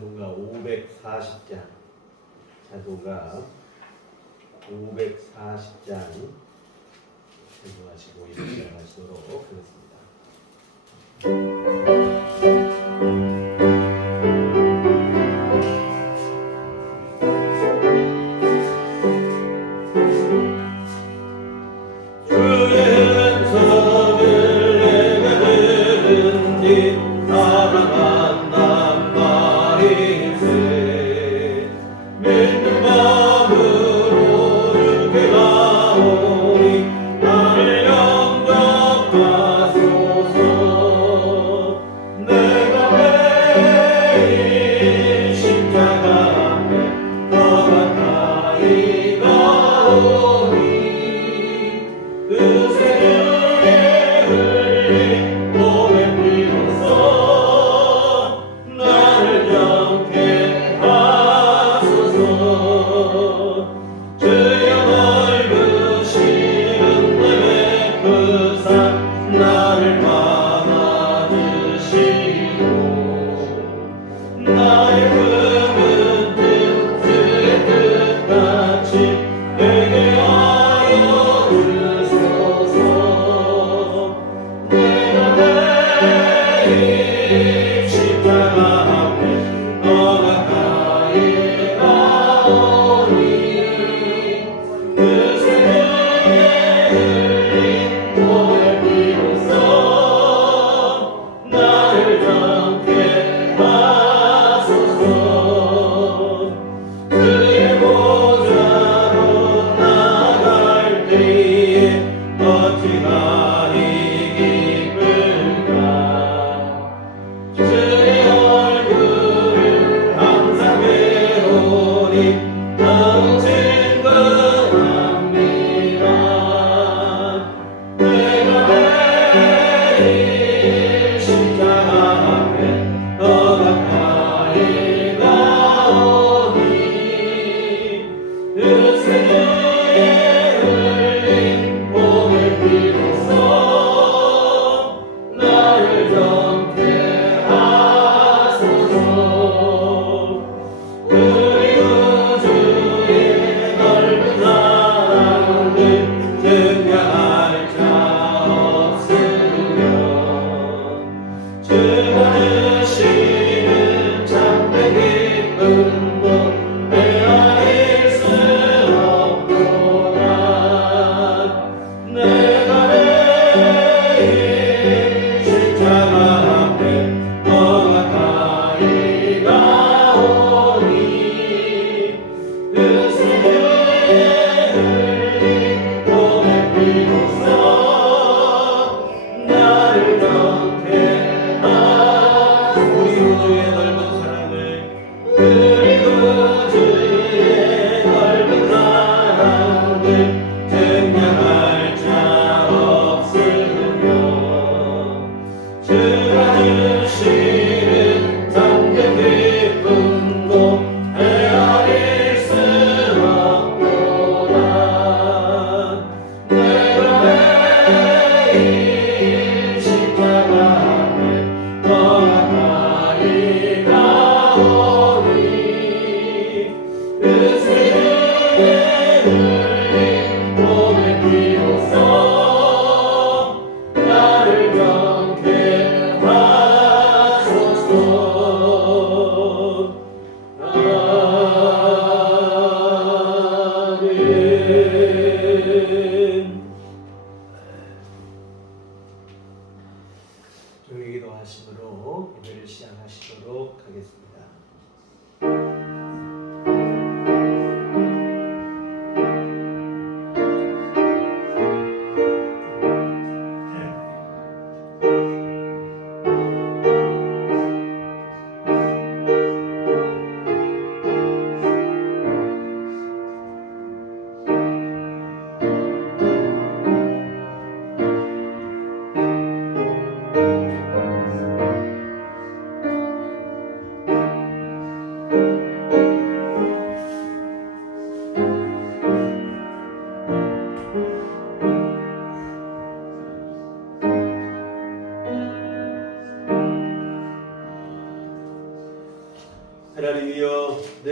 찬송가 540장, 찬송가 540장 찬송하시고 이렇게 하시도록 하겠습니다. 우리 구주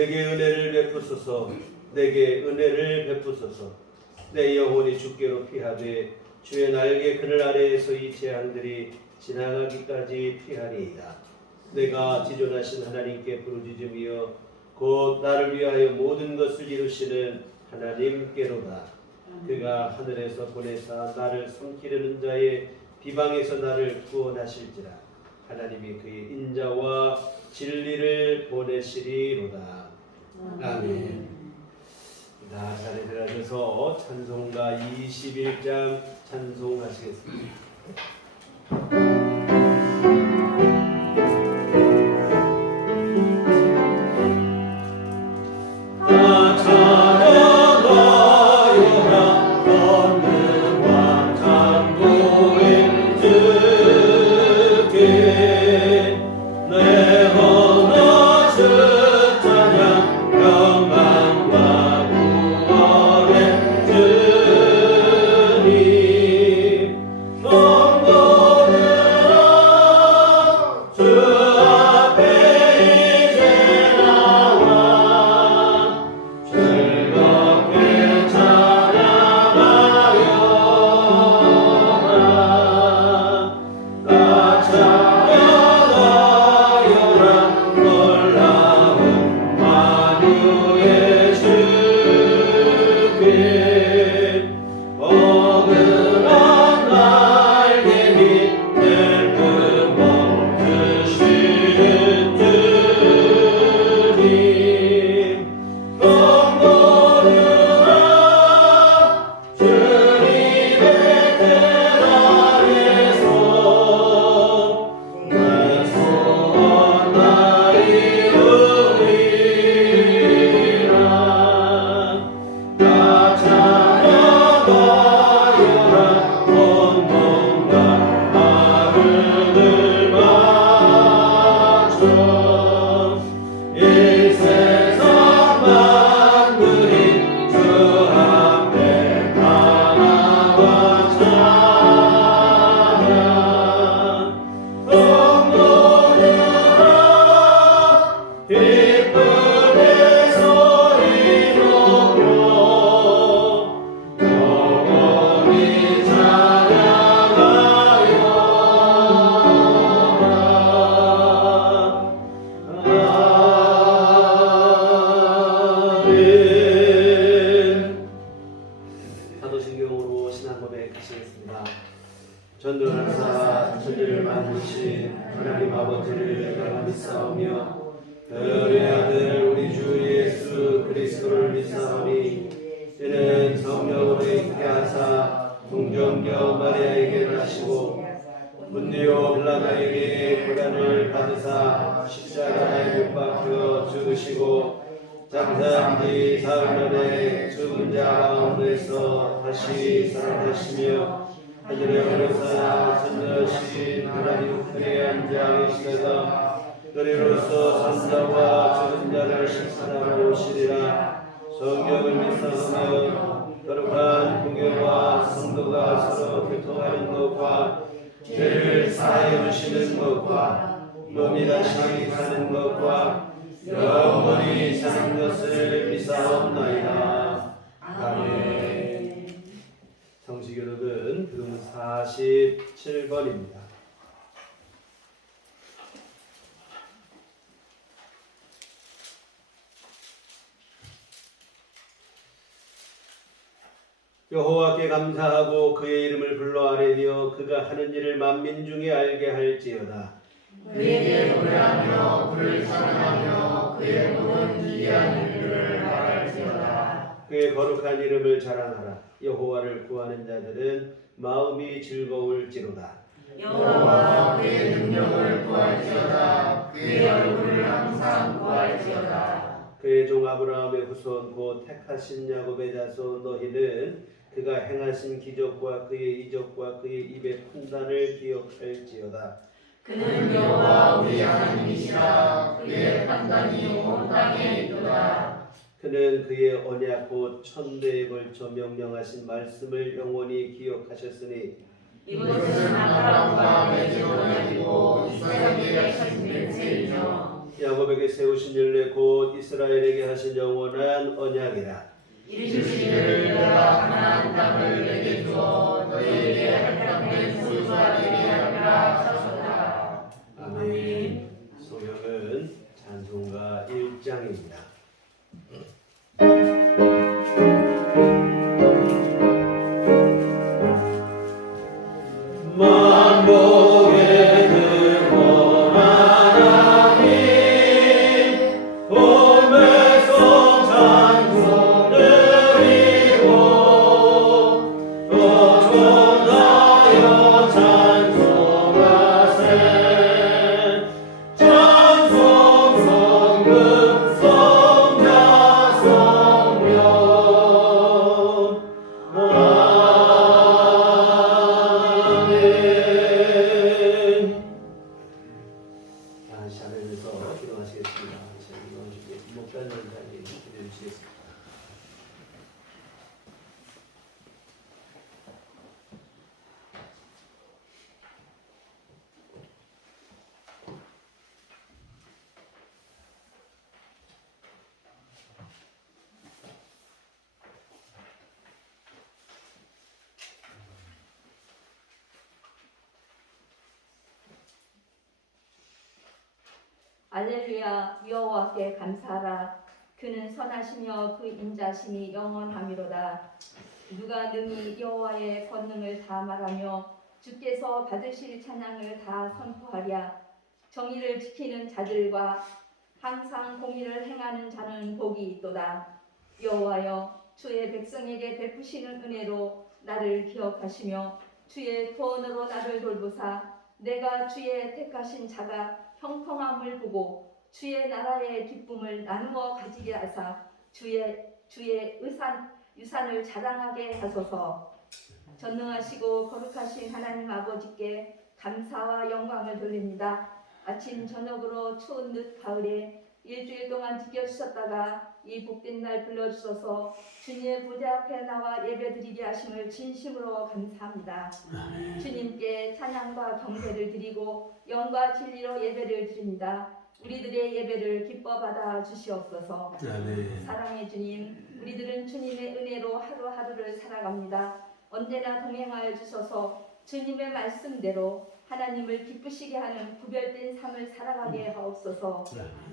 내게 은혜를 베푸소서. 내게 은혜를 베푸소서. 내 영혼이 주께로 피하되 주의 날개 그늘 아래에서 이 재앙들이 지나가기까지 피하리이다. 내가 지존하신 하나님께 부르짖으며 곧 나를 위하여 모든 것을 이루시는 하나님께로다. 그가 하늘에서 보내사 나를 삼키려는 자의 비방에서 나를 구원하실지라. 하나님이 그의 인자와 진리를 보내시리로다. 아멘. 자, 자리들 하셔서 찬송가 21장 찬송하시겠습니다. 전능하사 천지를 만드신 하나님 아버지를 내가 믿사오며 너의 아들 우리 주 예수 그리스도를 믿사오니 이는 성령으로 있게 하사 동정녀 마리아에게 나시고 문디오 빌라다에게 고난을 받으사 십자가에 못 박혀 죽으시고 장사한 뒤 사흘 만에 죽은 자 가운데서 다시 살아나시며 하늘에 오르사 전능하신 하나님 우편에 앉아 계시다가 그리로서 산자와 죽은 자를 심판하러 오시리라. 성경을 믿사오며 거룩한 공예와 성도가 서로 교통하는 것과 죄를 사하여 주시는 것과 몸이 다시 사는 것과 영원히 사는 것을 믿사옵나이다. 아멘. 성시교독은 금 47번입니다. 여호와께 감사하고 그의 이름을 불러 아뢰며 그가 하는 일을 만민 중에 알게 할지어다. 그에게 노래하며 그를 찬양하며 그의 모든 기이한 일들을 말할지어다. 그의 거룩한 이름을 자랑하라. 여호와를 구하는 자들은 마음이 즐거울지로다. 여호와 그의 능력을 구할지어다. 그의 얼굴을 항상 구할지어다. 그의 종 아브라함의 후손 곧 택하신 야곱의 자손 너희는 그가 행하신 기적과 그의 이적과 그의 입의 판단을 기억할지어다. 그는 여호와 우리 하나님이시라. 그의 판단이 온 땅에 있도다. 그는 그의 언약 곧 천대에 걸쳐 명령하신 말씀을 영원히 기억하셨으니 이것은 아브라함과 맺은 언약이고 이삭에게 하신 맹세이며 야곱에게 세우신 율례 곧 이스라엘에게 하신 영원한 언약이라. 이르시기를 내가 가나안 땅을 내게 주어 너희에게 할당된 소유가 되게 하리라 하셨다. 아멘. 소명은 찬송가 1장입니다. 만복의 근원 하나님 온 백성 찬송 드리고 또존하여 찬송하세. 찬송 성금 성자 성령 다시 하면서 기도하시겠습니다. 목사님 자리에 기도해 주시겠습니다. 할렐루야. 여호와께 감사하라. 그는 선하시며 그 인자심이 영원하미로다. 누가 능히 여호와의 권능을 다 말하며 주께서 받으실 찬양을 다 선포하랴. 정의를 지키는 자들과 항상 공의를 행하는 자는 복이 있도다. 여호와여, 주의 백성에게 베푸시는 은혜로 나를 기억하시며 주의 구원으로 나를 돌보사 내가 주의 택하신 자가 형통함을 보고 주의 나라의 기쁨을 나누어 가지게 하사 주의 유산을 자랑하게 하소서. 전능하시고 거룩하신 하나님 아버지께 감사와 영광을 돌립니다. 아침 저녁으로 추운 늦 가을에 일주일 동안 지켜주셨다가 이 복된 날 불러주셔서 주님의 보좌 앞에 나와 예배드리게 하심을 진심으로 감사합니다. 주님께 찬양과 경배를 드리고 영과 진리로 예배를 드립니다. 우리들의 예배를 기뻐 받아 주시옵소서. 사랑의 주님, 우리들은 주님의 은혜로 하루하루를 살아갑니다. 언제나 동행하여 주셔서 주님의 말씀대로 하나님을 기쁘시게 하는 구별된 삶을 살아가게 하옵소서.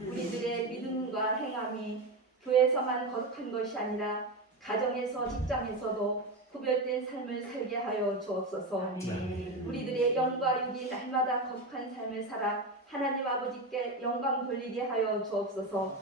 우리들의 믿음과 행함이 교회에서만 거룩한 것이 아니라 가정에서 직장에서도 구별된 삶을 살게 하여 주옵소서. 우리들의 영과 육이 날마다 거룩한 삶을 살아 하나님 아버지께 영광 돌리게 하여 주옵소서.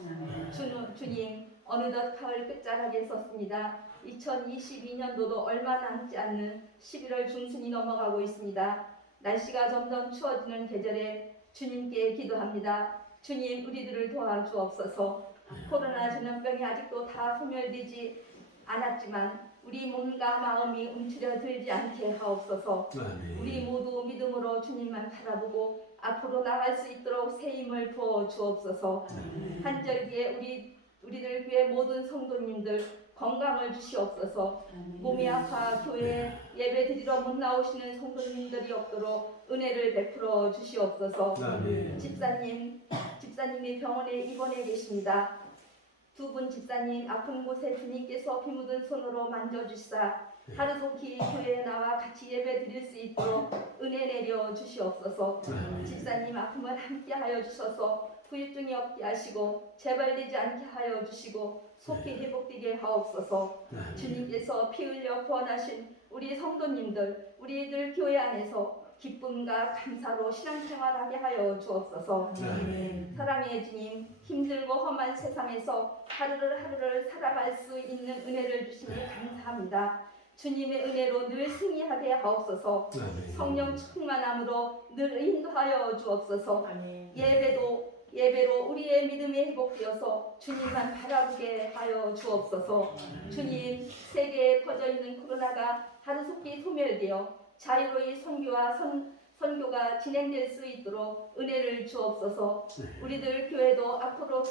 주님, 어느덧 가을 끝자락에 섰습니다. 2022년도도 얼마 남지 않는 11월 중순이 넘어가고 있습니다. 날씨가 점점 추워지는 계절에 주님께 기도합니다. 주님, 우리들을 도와주옵소서. 코로나 전염병이 아직도 다 소멸되지 않았지만 우리 몸과 마음이 움츠려들지 않게 하옵소서. 우리 모두 믿음으로 주님만 바라보고 앞으로 나갈 수 있도록 새 힘을 부어 주옵소서. 한절기에 우리들 교회 모든 성도님들 건강을 주시옵소서. 몸이 아파 교회 예배 드리러 못 나오시는 성도님들이 없도록 은혜를 베풀어 주시옵소서. 집사님이 병원에 입원해 계십니다. 두 분 집사님 아픈 곳에 주님께서 피 묻은 손으로 만져주시사 하루속히 교회에 나와 같이 예배 드릴 수 있도록 은혜 내려 주시옵소서. 집사님 아픔을 함께 하여 주셔서 후유증이 없게 하시고 재발되지 않게 하여 주시고 속히 회복되게 하옵소서. 주님께서 피 흘려 구원하신 우리 성도님들, 우리들 교회 안에서 기쁨과 감사로 신앙생활하게 하여 주옵소서. 사랑의 주님, 힘들고 험한 세상에서 하루를 살아갈 수 있는 은혜를 주시니 감사합니다. 주님의 은혜로 늘 승리하게 하옵소서. 성령 충만함으로 늘 인도하여 주옵소서. 예배로 우리의 믿음이 회복되어서 주님만 바라보게 하여 주옵소서. 주님, 세계에 퍼져있는 코로나가 하루속히 소멸되어 자유로이 선교가 진행될 수 있도록 은혜를 주옵소서. 우리들 교회도 앞으로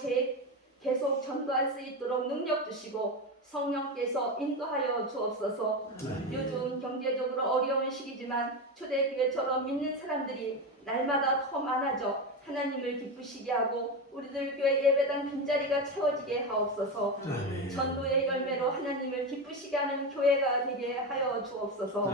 계속 전도할 수 있도록 능력 주시고 성령께서 인도하여 주옵소서. 요즘 경제적으로 어려운 시기지만 초대교회처럼 믿는 사람들이 날마다 더 많아져 하나님을 기쁘시게 하고 우리들 교회 예배당 빈자리가 채워지게 하옵소서. 전도의 열매로 하나님을 기쁘시게 하는 교회가 되게 하여 주옵소서.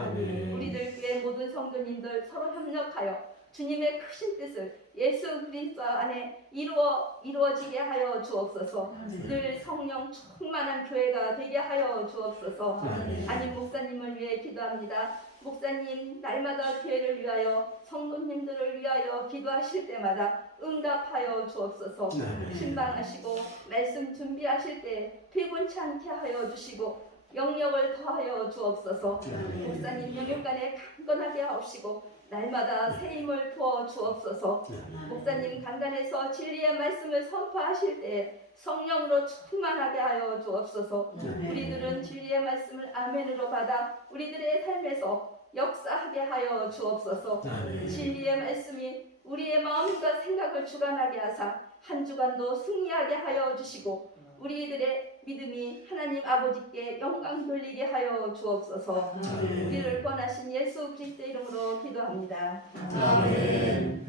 우리들 교회 모든 성도님들 서로 협력하여 주님의 크신 뜻을 예수 그리스도 안에 이루어지게 하여 주옵소서. 늘 성령 충만한 교회가 되게 하여 주옵소서. 담임 목사님을 위해 기도합니다. 목사님 날마다 교회를 위하여 성도님들을 위하여 기도하실 때마다 응답하여 주옵소서. 신방하시고 말씀 준비하실 때 피곤치 않게 하여 주시고 영역을 더하여 주옵소서. 목사님 영역간에 강건하게 하옵시고 날마다 새 힘을 부어 주옵소서. 목사님 강단에서 진리의 말씀을 선포하실 때 성령으로 충만하게 하여 주옵소서. 우리들은 진리의 말씀을 아멘으로 받아 우리들의 삶에서 역사하게 하여 주옵소서. 진리의 말씀이 우리의 마음과 생각을 주관하게 하사 한 주간도 승리하게 하여 주시고 우리들의 믿음이 하나님 아버지께 영광 돌리게 하여 주옵소서. 우리를 권하신 예수 그리스도의 이름으로 기도합니다. 아멘.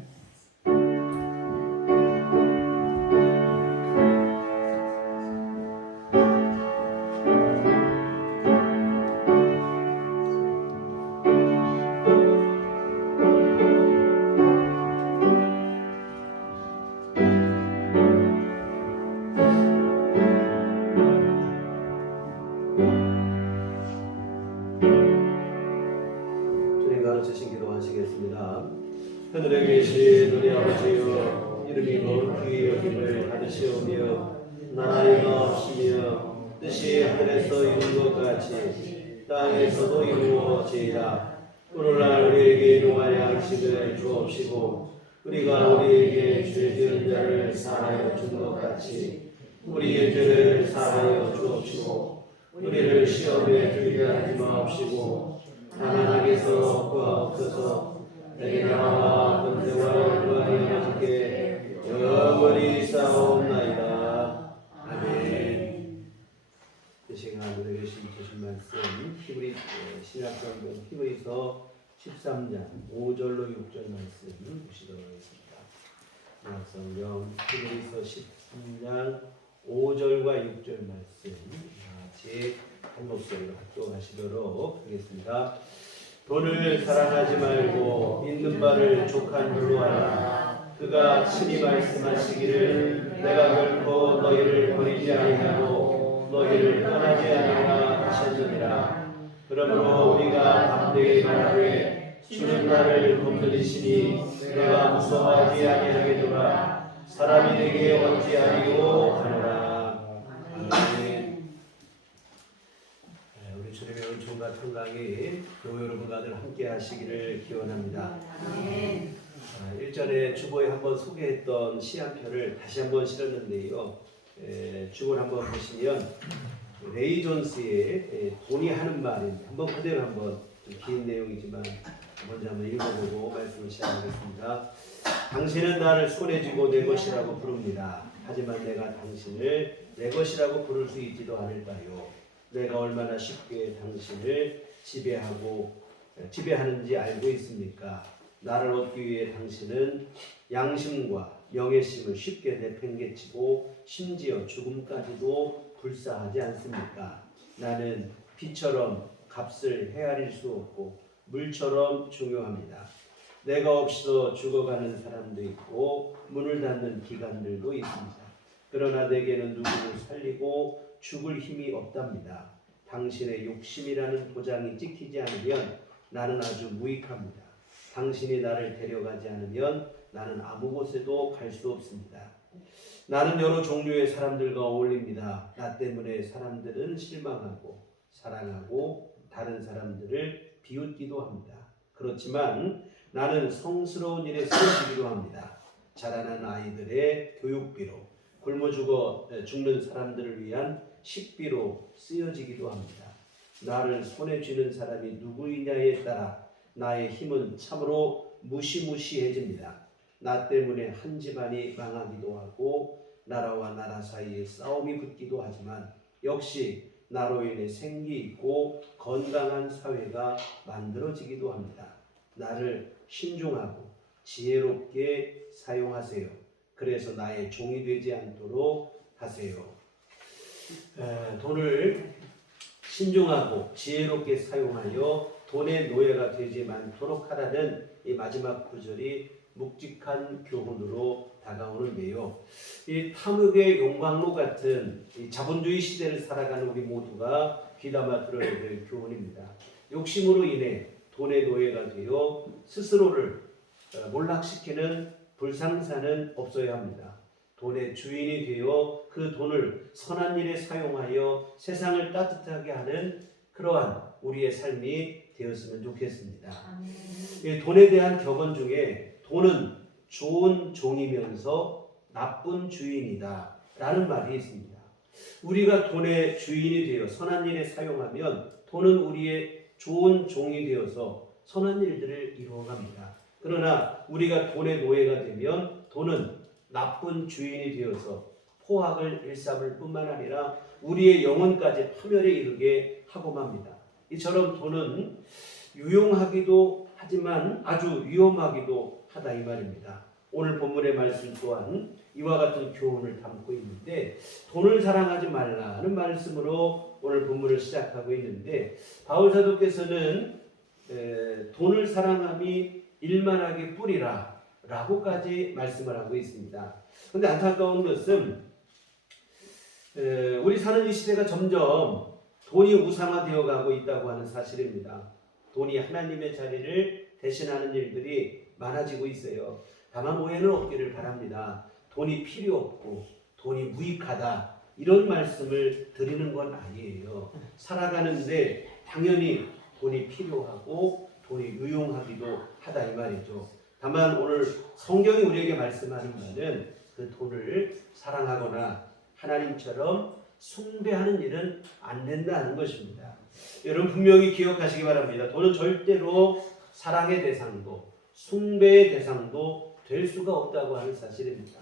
주님 가르치신 기도하시겠습니다. 하늘에 계신 우리 아버지여, 이름이 거룩히 여김을 받으시오며 나라가 없으며 뜻이 하늘에서 이룬 것 같이 땅에서도 이루어지이다. 오늘날 우리에게 일용할 양식을 주옵시고 우리가 우리에게 죄 지은 자를 사하여 준 것 같이 우리의 죄를 사하여 주옵시고 우리를 시험에 들게 하지 마옵시고 다만 악에서 구하옵소서. 내게 나와 권세와 영광이 아버지께 영원히 싸움나이다. 아멘. 이 시간 우리에게 주신 말씀 신약성경 히브리서 13장 5절로 6절 말씀 보시도록 하겠습니다. 신약성경 히브리서 13장 5절과 6절 말씀 같이 한 목소리로 합독하시도록 하겠습니다. 돈을 사랑하지 말고 있는 바를 족한 줄로 알라. 그가 친히 말씀하시기를 내가 결코 너희를 버리지 아니하고 너희를 떠나지 아니하라 하셨느니라. 그러므로 우리가 담대히 말하되 주는 나를 돕으시니 내가 무서워하지 아니하겠노라. 사람이 내게 어찌하리요 하노라. 아멘. 우리 주님의 은총과 평강이 교회 여러분과 늘 함께 하시기를 기원합니다. 일전에 주보에 한번 소개했던 시 한 편을 다시 한번 실었는데요. 주보를 한번 보시면 레이 존스의 돈이 하는 말입니다. 한번 그대로 한번 좀 긴 내용이지만 먼저 한번 읽어보고 말씀을 시작하겠습니다. 당신은 나를 손에 쥐고 내 것이라고 부릅니다. 하지만 내가 당신을 내 것이라고 부를 수 있지도 않을까요? 내가 얼마나 쉽게 당신을 지배하는지 알고 있습니까? 나를 얻기 위해 당신은 양심과 명예심을 쉽게 내팽개치고 심지어 죽음까지도 불사하지 않습니까? 나는 비처럼 값을 헤아릴 수 없고 물처럼 중요합니다. 내가 없어 죽어가는 사람도 있고 문을 닫는 기관들도 있습니다. 그러나 내게는 누구를 살리고 죽을 힘이 없답니다. 당신의 욕심이라는 도장이 찍히지 않으면 나는 아주 무익합니다. 당신이 나를 데려가지 않으면 나는 아무 곳에도 갈 수 없습니다. 나는 여러 종류의 사람들과 어울립니다. 나 때문에 사람들은 실망하고 사랑하고 다른 사람들을 비웃기도 합니다. 그렇지만 나는 성스러운 일에 쓰여지기도 합니다. 자라난 아이들의 교육비로, 굶어 죽는 사람들을 위한 식비로 쓰여지기도 합니다. 나를 손에 쥐는 사람이 누구이냐에 따라 나의 힘은 참으로 무시무시해집니다. 나 때문에 한 집안이 망하기도 하고 나라와 나라 사이에 싸움이 붙기도 하지만 역시 나로 인해 생기 있고 건강한 사회가 만들어지기도 합니다. 나를 신중하고 지혜롭게 사용하세요. 그래서 나의 종이 되지 않도록 하세요. 돈을 신중하고 지혜롭게 사용하여 돈의 노예가 되지 않도록 하라는 이 마지막 구절이 묵직한 교훈으로 다가오는데요. 이 탐욕의 용광로 같은 이 자본주의 시대를 살아가는 우리 모두가 귀담아 들어야 될 교훈입니다. 욕심으로 인해 돈의 노예가 되어 스스로를 몰락시키는 불상사는 없어야 합니다. 돈의 주인이 되어 그 돈을 선한 일에 사용하여 세상을 따뜻하게 하는 그러한 우리의 삶이 되었으면 좋겠습니다. 돈에 대한 격언 중에 돈은 좋은 종이면서 나쁜 주인이다 라는 말이 있습니다. 우리가 돈의 주인이 되어 선한 일에 사용하면 돈은 우리의 좋은 종이 되어서 선한 일들을 이루어갑니다. 그러나 우리가 돈의 노예가 되면 돈은 나쁜 주인이 되어서 포악을 일삼을 뿐만 아니라 우리의 영혼까지 파멸에 이르게 하고 맙니다. 이처럼 돈은 유용하기도 하지만 아주 위험하기도 하다 이 말입니다. 오늘 본문의 말씀 또한 이와 같은 교훈을 담고 있는데 돈을 사랑하지 말라는 말씀으로 오늘 본문을 시작하고 있는데 바울 사도께서는 돈을 사랑함이 일만하게 뿌리라 라고까지 말씀을 하고 있습니다. 그런데 안타까운 것은 우리 사는 이 시대가 점점 돈이 우상화되어 가고 있다고 하는 사실입니다. 돈이 하나님의 자리를 대신하는 일들이 많아지고 있어요. 다만 오해는 없기를 바랍니다. 돈이 필요 없고 돈이 무익하다 이런 말씀을 드리는 건 아니에요. 살아가는데 당연히 돈이 필요하고 돈이 유용하기도 하다 이 말이죠. 다만 오늘 성경이 우리에게 말씀하는 말은 그 돈을 사랑하거나 하나님처럼 숭배하는 일은 안 된다는 것입니다. 여러분 분명히 기억하시기 바랍니다. 돈은 절대로 사랑의 대상도 숭배의 대상도 될 수가 없다고 하는 사실입니다.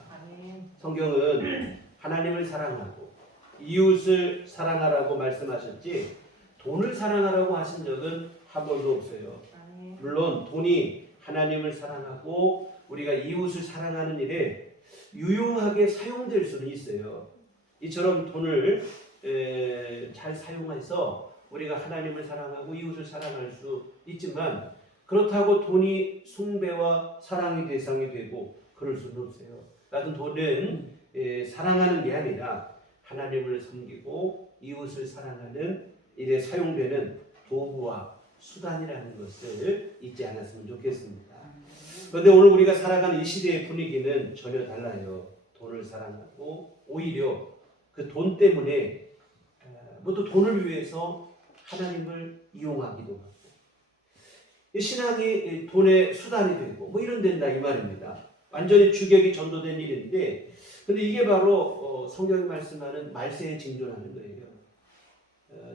성경은 하나님을 사랑하고 이웃을 사랑하라고 말씀하셨지 돈을 사랑하라고 하신 적은 한 번도 없어요. 물론 돈이 하나님을 사랑하고 우리가 이웃을 사랑하는 일에 유용하게 사용될 수는 있어요. 이처럼 돈을 잘 사용해서 우리가 하나님을 사랑하고 이웃을 사랑할 수 있지만 그렇다고 돈이 숭배와 사랑의 대상이 되고 그럴 수는 없어요. 같은 돈은 사랑하는 게 아니라 하나님을 섬기고 이웃을 사랑하는 일에 사용되는 도구와 수단이라는 것을 잊지 않았으면 좋겠습니다. 그런데 오늘 우리가 살아가는 이 시대의 분위기는 전혀 달라요. 돈을 사랑하고 오히려 그 돈 때문에 또 돈을 위해서 하나님을 이용하기도 하고 신앙이 돈의 수단이 되고 이런 된다 이 말입니다. 완전히 주객이 전도된 일인데 근데 이게 바로 성경이 말씀하는 말세에 징조하는 거예요.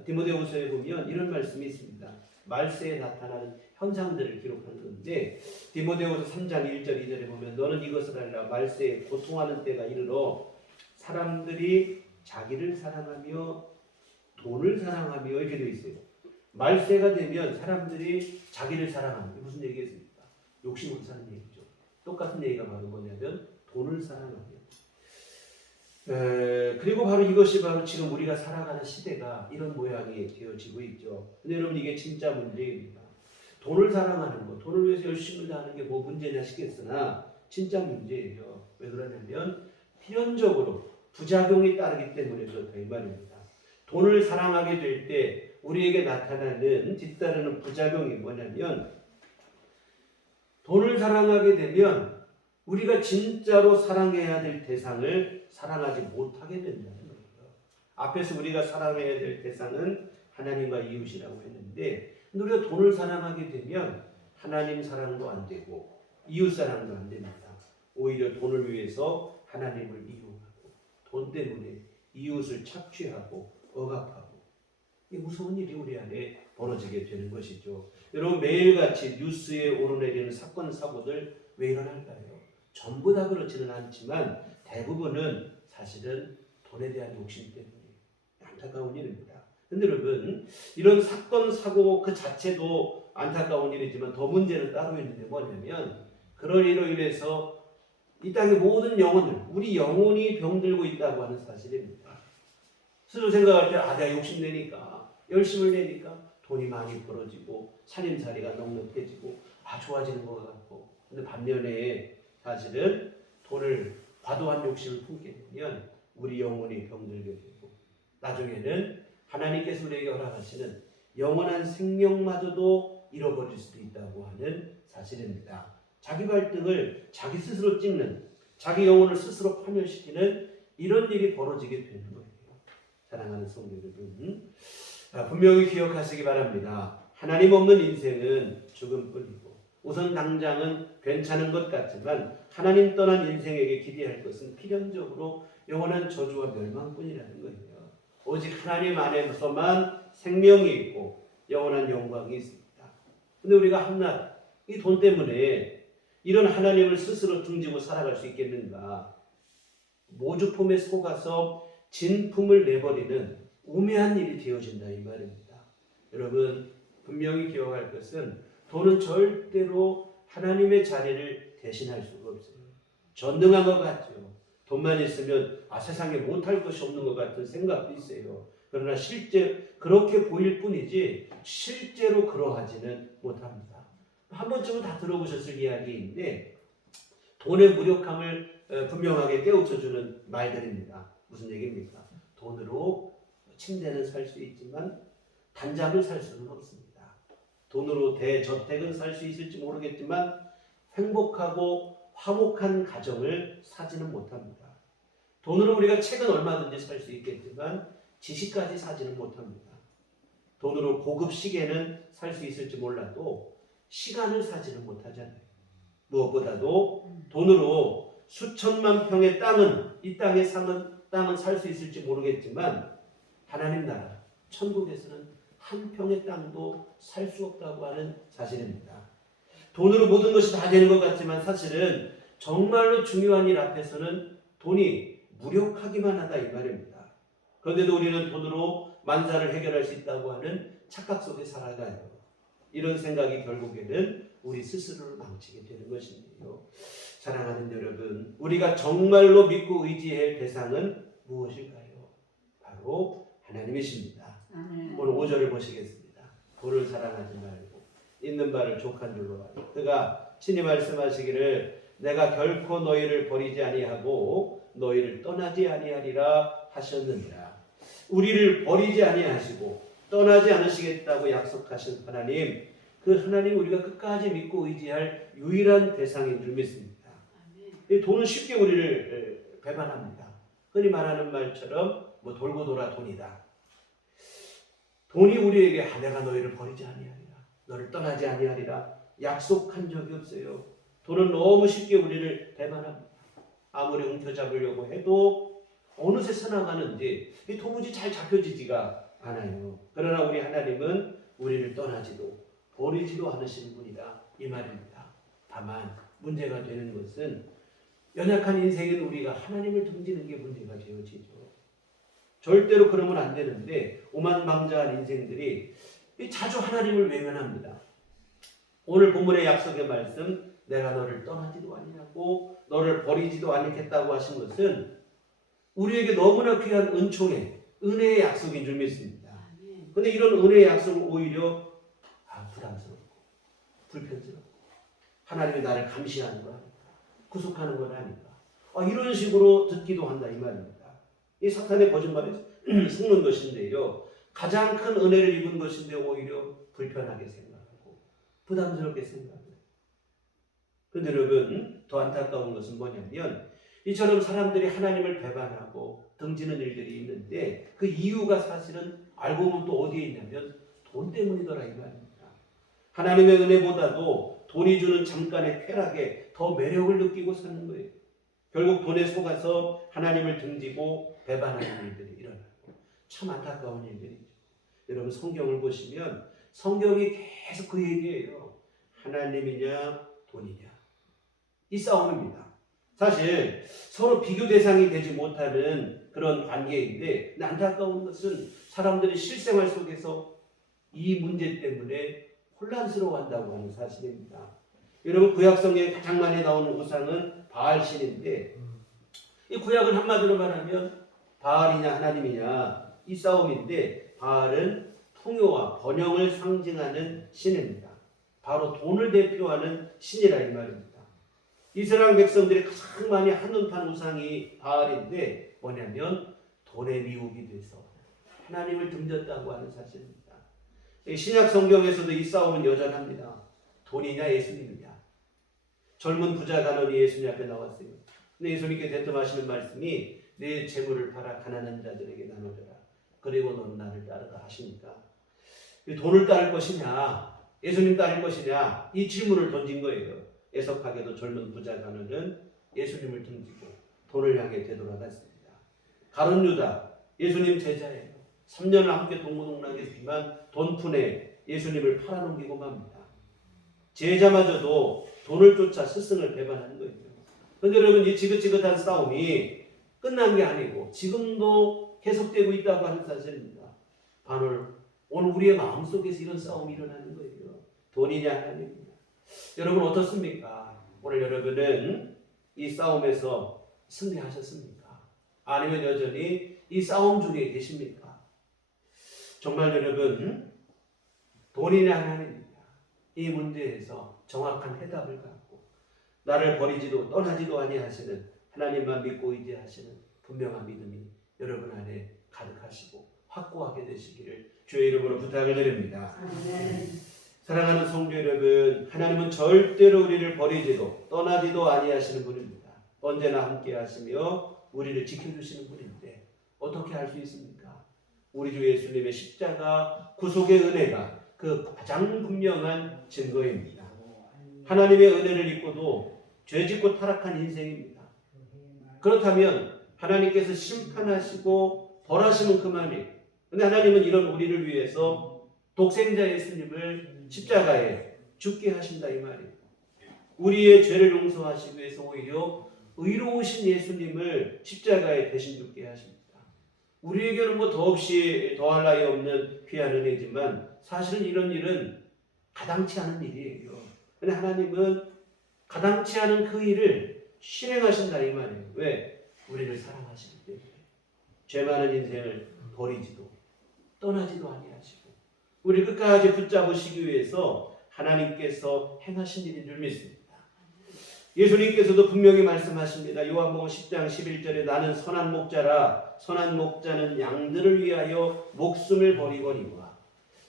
디모데후서에 보면 이런 말씀이 있습니다. 말세에 나타나는 현상들을 기록하는 건데 디모데후서 3장 1절 2절에 보면 너는 이것을 알라 말세에 고통하는 때가 이르러 사람들이 자기를 사랑하며 돈을 사랑하며 이렇게 되어 있어요. 말세가 되면 사람들이 자기를 사랑하는 게 무슨 얘기겠습니까? 욕심으로 사는 얘기죠. 똑같은 얘기가 바로 뭐냐면 돈을 사랑하며 그리고 바로 이것이 바로 지금 우리가 살아가는 시대가 이런 모양이 되어지고 있죠. 근데 여러분 이게 진짜 문제입니다. 돈을 사랑하는 것, 돈을 위해서 열심을 다하는 게 뭐 문제냐 싶겠으나 진짜 문제예요. 왜 그러냐면 필연적으로 부작용이 따르기 때문에 그렇다 이 말입니다. 돈을 사랑하게 될 때 우리에게 나타나는 뒤따르는 부작용이 뭐냐면 돈을 사랑하게 되면 우리가 진짜로 사랑해야 될 대상을 사랑하지 못하게 된다는 거예요. 앞에서 우리가 사랑해야 될 대상은 하나님과 이웃이라고 했는데 우리가 돈을 사랑하게 되면 하나님 사랑도 안 되고 이웃 사랑도 안 됩니다. 오히려 돈을 위해서 하나님을 이용하고 돈 때문에 이웃을 착취하고 억압하고 이 무서운 일이 우리 안에 벌어지게 되는 것이죠. 여러분 매일같이 뉴스에 오르내리는 사건 사고들 왜 일어날까요? 전부 다 그렇지는 않지만 대부분은 사실은 돈에 대한 욕심 때문에 안타까운 일입니다. 그런데 여러분 이런 사건 사고 그 자체도 안타까운 일이지만 더 문제는 따로 있는데 뭐냐면 그런 일로 인해서 이 땅의 모든 영혼을, 우리 영혼이 병들고 있다고 하는 사실입니다. 스스로 생각할 때 내가 욕심내니까, 열심을 내니까 돈이 많이 벌어지고 살림살이가 넉넉해지고 좋아지는 것 같고, 근데 반면에 사실은 돈을 과도한 욕심을 품게 되면 우리 영혼이 병들게 되고, 나중에는 하나님께서 우리에게 허락하시는 영원한 생명마저도 잃어버릴 수도 있다고 하는 사실입니다. 자기 발등을 자기 스스로 찍는, 자기 영혼을 스스로 파멸시키는 이런 일이 벌어지게 되는 거예요. 사랑하는 성도 여러분, 분명히 기억하시기 바랍니다. 하나님 없는 인생은 죽음뿐이고, 우선 당장은 괜찮은 것 같지만 하나님 떠난 인생에게 기대할 것은 필연적으로 영원한 저주와 멸망뿐이라는 거예요. 오직 하나님 안에서만 생명이 있고 영원한 영광이 있습니다. 근데 우리가 한낱 이 돈 때문에 이런 하나님을 스스로 등지고 살아갈 수 있겠는가? 모주품에 속아서 진품을 내버리는 우매한 일이 되어진다 이 말입니다. 여러분, 분명히 기억할 것은 돈은 절대로 하나님의 자리를 대신할 수가 없어요. 전능한 것 같죠. 돈만 있으면 세상에 못할 것이 없는 것 같은 생각도 있어요. 그러나 실제 그렇게 보일 뿐이지 실제로 그러하지는 못합니다. 한 번쯤은 다 들어보셨을 이야기인데, 돈의 무력함을 분명하게 깨우쳐주는 말들입니다. 무슨 얘기입니까? 돈으로 침대는 살 수 있지만 단잠을 살 수는 없습니다. 돈으로 대저택은 살 수 있을지 모르겠지만 행복하고 화목한 가정을 사지는 못합니다. 돈으로 우리가 책은 얼마든지 살 수 있겠지만 지식까지 사지는 못합니다. 돈으로 고급 시계는 살 수 있을지 몰라도 시간을 사지는 못하잖아요. 무엇보다도 돈으로 수천만 평의 땅은, 이 땅의 땅은 살 수 있을지 모르겠지만 하나님 나라 천국에서는 한 평의 땅도 살 수 없다고 하는 사실입니다. 돈으로 모든 것이 다 되는 것 같지만 사실은 정말로 중요한 일 앞에서는 돈이 무력하기만 하다 이 말입니다. 그런데도 우리는 돈으로 만사를 해결할 수 있다고 하는 착각 속에 살아가요. 이런 생각이 결국에는 우리 스스로를 망치게 되는 것인데요. 사랑하는 여러분, 우리가 정말로 믿고 의지할 대상은 무엇일까요? 바로 하나님이십니다. 오늘 5절을 보시겠습니다. 돈을 사랑하지 말고 있는 바를 족한 줄로 하라. 그가 친히 말씀하시기를 내가 결코 너희를 버리지 아니하고 너희를 떠나지 아니하리라 하셨느니라. 우리를 버리지 아니하시고 떠나지 않으시겠다고 약속하신 하나님, 그 하나님 우리가 끝까지 믿고 의지할 유일한 대상인 줄 믿습니다. 이 돈은 쉽게 우리를 배반합니다. 흔히 말하는 말처럼 돌고 돌아 돈이다. 돈이 우리에게 내가 너희를 버리지 아니하리라, 너를 떠나지 아니하리라 약속한 적이 없어요. 돈은 너무 쉽게 우리를 배반합니다. 아무리 움켜잡으려고 해도 어느새 서나가는지 도무지 잘 잡혀지지가 않아요. 그러나 우리 하나님은 우리를 떠나지도 버리지도 않으시는 분이다 이 말입니다. 다만 문제가 되는 것은 연약한 인생인 우리가 하나님을 등지는 게 문제가 되어지죠. 절대로 그러면 안 되는데 오만방자한 인생들이 자주 하나님을 외면합니다. 오늘 본문의 약속의 말씀, 내가 너를 떠나지도 아니하고 너를 버리지도 않겠다고 하신 것은 우리에게 너무나 귀한 은총의, 은혜의 약속인 줄 믿습니다. 그런데 이런 은혜의 약속은 오히려 부담스럽고 불편스럽고 하나님이 나를 감시하는 거 아닌가, 구속하는 건 아닌가, 이런 식으로 듣기도 한다 이 말입니다. 이 사탄의 거짓말에 속는 것인데요, 가장 큰 은혜를 입은 것인데 오히려 불편하게 생각하고 부담스럽게 생각해요. 그런데 여러분, 더 안타까운 것은 뭐냐면 이처럼 사람들이 하나님을 배반하고 등지는 일들이 있는데 그 이유가 사실은 알고 보면 또 어디에 있냐면 돈 때문이더라 이 말입니다. 하나님의 은혜보다도 돈이 주는 잠깐의 쾌락에 더 매력을 느끼고 사는 거예요. 결국 돈에 속아서 하나님을 등지고 배반하는 일들이 일어나고 참 안타까운 일들이죠. 여러분, 성경을 보시면 성경이 계속 그 얘기예요. 하나님이냐 돈이냐, 이 싸움입니다. 사실 서로 비교 대상이 되지 못하는 그런 관계인데, 안타까운 것은 사람들이 실생활 속에서 이 문제 때문에 혼란스러워한다고 하는 사실입니다. 여러분, 구약성경에 가장 많이 나오는 우상은 바알 신인데 이 구약은 한마디로 말하면 바알이냐 하나님이냐 이 싸움인데 바알은 풍요와 번영을 상징하는 신입니다. 바로 돈을 대표하는 신이라 이 말입니다. 이스라엘 백성들이 가장 많이 한눈판 우상이 바알인데 뭐냐면 돈의 미혹이 돼서 하나님을 등졌다고 하는 사실입니다. 신약 성경에서도 이 싸움은 여전합니다. 돈이냐 예수님이냐. 젊은 부자 간원이 예수님 앞에 나왔어요. 근데 예수님께 대뜸하시는 말씀이 내 재물을 팔아 가난한 자들에게 나눠줘라. 그리고 너는 나를 따르라 하시니까 돈을 따를 것이냐 예수님 따를 것이냐 이 질문을 던진 거예요. 애석하게도 젊은 부자 간원은 예수님을 등지고 돈을 향해 되돌아갔습니다. 가룟 유다 예수님 제자예요. 3년을 함께 동고동락했지만 돈푼에 예수님을 팔아넘기고 맙니다. 제자마저도 돈을 쫓아 스승을 배반하는 거예요. 그런데 여러분 이 지긋지긋한 싸움이 끝난 게 아니고 지금도 계속되고 있다고 하는 사실입니다. 오늘 우리의 마음속에서 이런 싸움이 일어나는 거예요. 돈이냐 하나님이냐. 여러분 어떻습니까? 오늘 여러분은 이 싸움에서 승리하셨습니까? 아니면 여전히 이 싸움 중에 계십니까? 정말 여러분 돈이냐 하나님이냐 이 문제에서 정확한 해답을 갖고 나를 버리지도 떠나지도 아니하시는 하나님만 믿고 의지하시는 분명한 믿음이 여러분 안에 가득하시고 확고하게 되시기를 주의 이름으로 부탁을 드립니다. 아멘. 사랑하는 성도 여러분, 하나님은 절대로 우리를 버리지도 떠나지도 아니하시는 분입니다. 언제나 함께 하시며 우리를 지켜주시는 분인데 어떻게 알 수 있습니까? 우리 주 예수님의 십자가 구속의 은혜가 그 가장 분명한 증거입니다. 하나님의 은혜를 입고도 죄짓고 타락한 인생입니다. 그렇다면 하나님께서 심판하시고 벌하시면 그만이에요. 그런데 하나님은 이런 우리를 위해서 독생자 예수님을 십자가에 죽게 하신다 이 말이에요. 우리의 죄를 용서하시기 위해서 오히려 의로우신 예수님을 십자가에 대신 죽게 하십니다. 우리에게는 뭐 더없이 더할 나위 없는 귀한 은혜지만 사실은 이런 일은 가당치 않은 일이에요. 그런데 하나님은 가당치 않은 그 일을 실행하신다 이 말이에요. 왜? 우리를 사랑하시기 때문에. 죄 많은 인생을 버리지도 떠나지도 아니하시고 우리 끝까지 붙잡으시기 위해서 하나님께서 행하신 일인 줄 믿습니다. 예수님께서도 분명히 말씀하십니다. 요한복음 10장 11절에 나는 선한 목자라 선한 목자는 양들을 위하여 목숨을 버리거니와.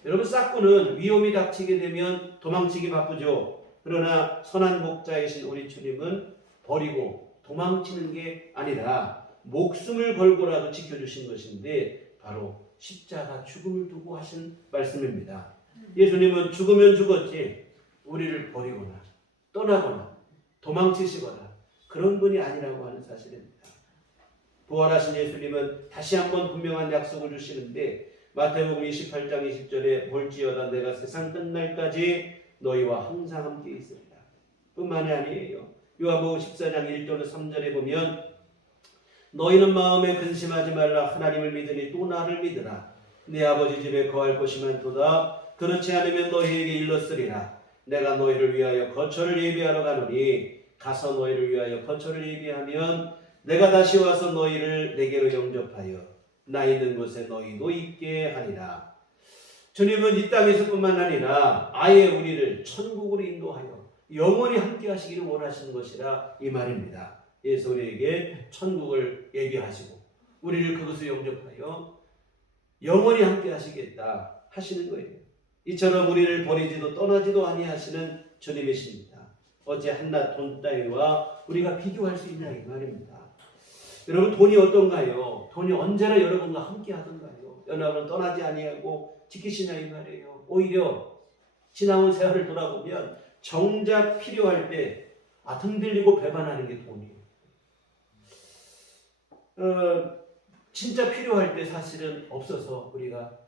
여러분 싹구는 위험이 닥치게 되면 도망치기 바쁘죠. 그러나 선한 목자이신 우리 주님은 버리고 도망치는 게 아니라 목숨을 걸고라도 지켜주신 것인데 바로 십자가 죽음을 두고 하신 말씀입니다. 예수님은 죽으면 죽었지 우리를 버리거나 떠나거나 도망치시거나 그런 분이 아니라고 하는 사실입니다. 부활하신 예수님은 다시 한번 분명한 약속을 주시는데 마태복음 28장 20절에 볼지어다 내가 세상 끝날까지 너희와 항상 함께 있으리라. 뿐만이 아니에요. 요한복음 14장 1절로 3절에 보면 너희는 마음에 근심하지 말라. 하나님을 믿으니 또 나를 믿으라. 내 아버지 집에 거할 곳이 많도다. 그렇지 않으면 너희에게 일렀으리라. 내가 너희를 위하여 거처를 예비하러 가노니 가서 너희를 위하여 거처를 예비하면 내가 다시 와서 너희를 내게로 영접하여 나 있는 곳에 너희도 있게 하리라. 주님은 이 땅에서 뿐만 아니라 아예 우리를 천국으로 인도하여 영원히 함께 하시기를 원하시는 것이라 이 말입니다. 예수 우리에게 천국을 예비하시고 우리를 그것을 영접하여 영원히 함께 하시겠다 하시는 거예요. 이처럼 우리를 버리지도 떠나지도 아니하시는 주님이십니다. 어째 한낱 돈 따위와 우리가 비교할 수 있냐 이 말입니다. 여러분 돈이 어떤가요? 돈이 언제나 여러분과 함께 하던가요? 여러분은 떠나지 아니하고 지키시냐 이 말이에요. 오히려 지나온 세월을 돌아보면 정작 필요할 때 흔들리고 배반하는 게 돈이에요. 진짜 필요할 때 사실은 없어서 우리가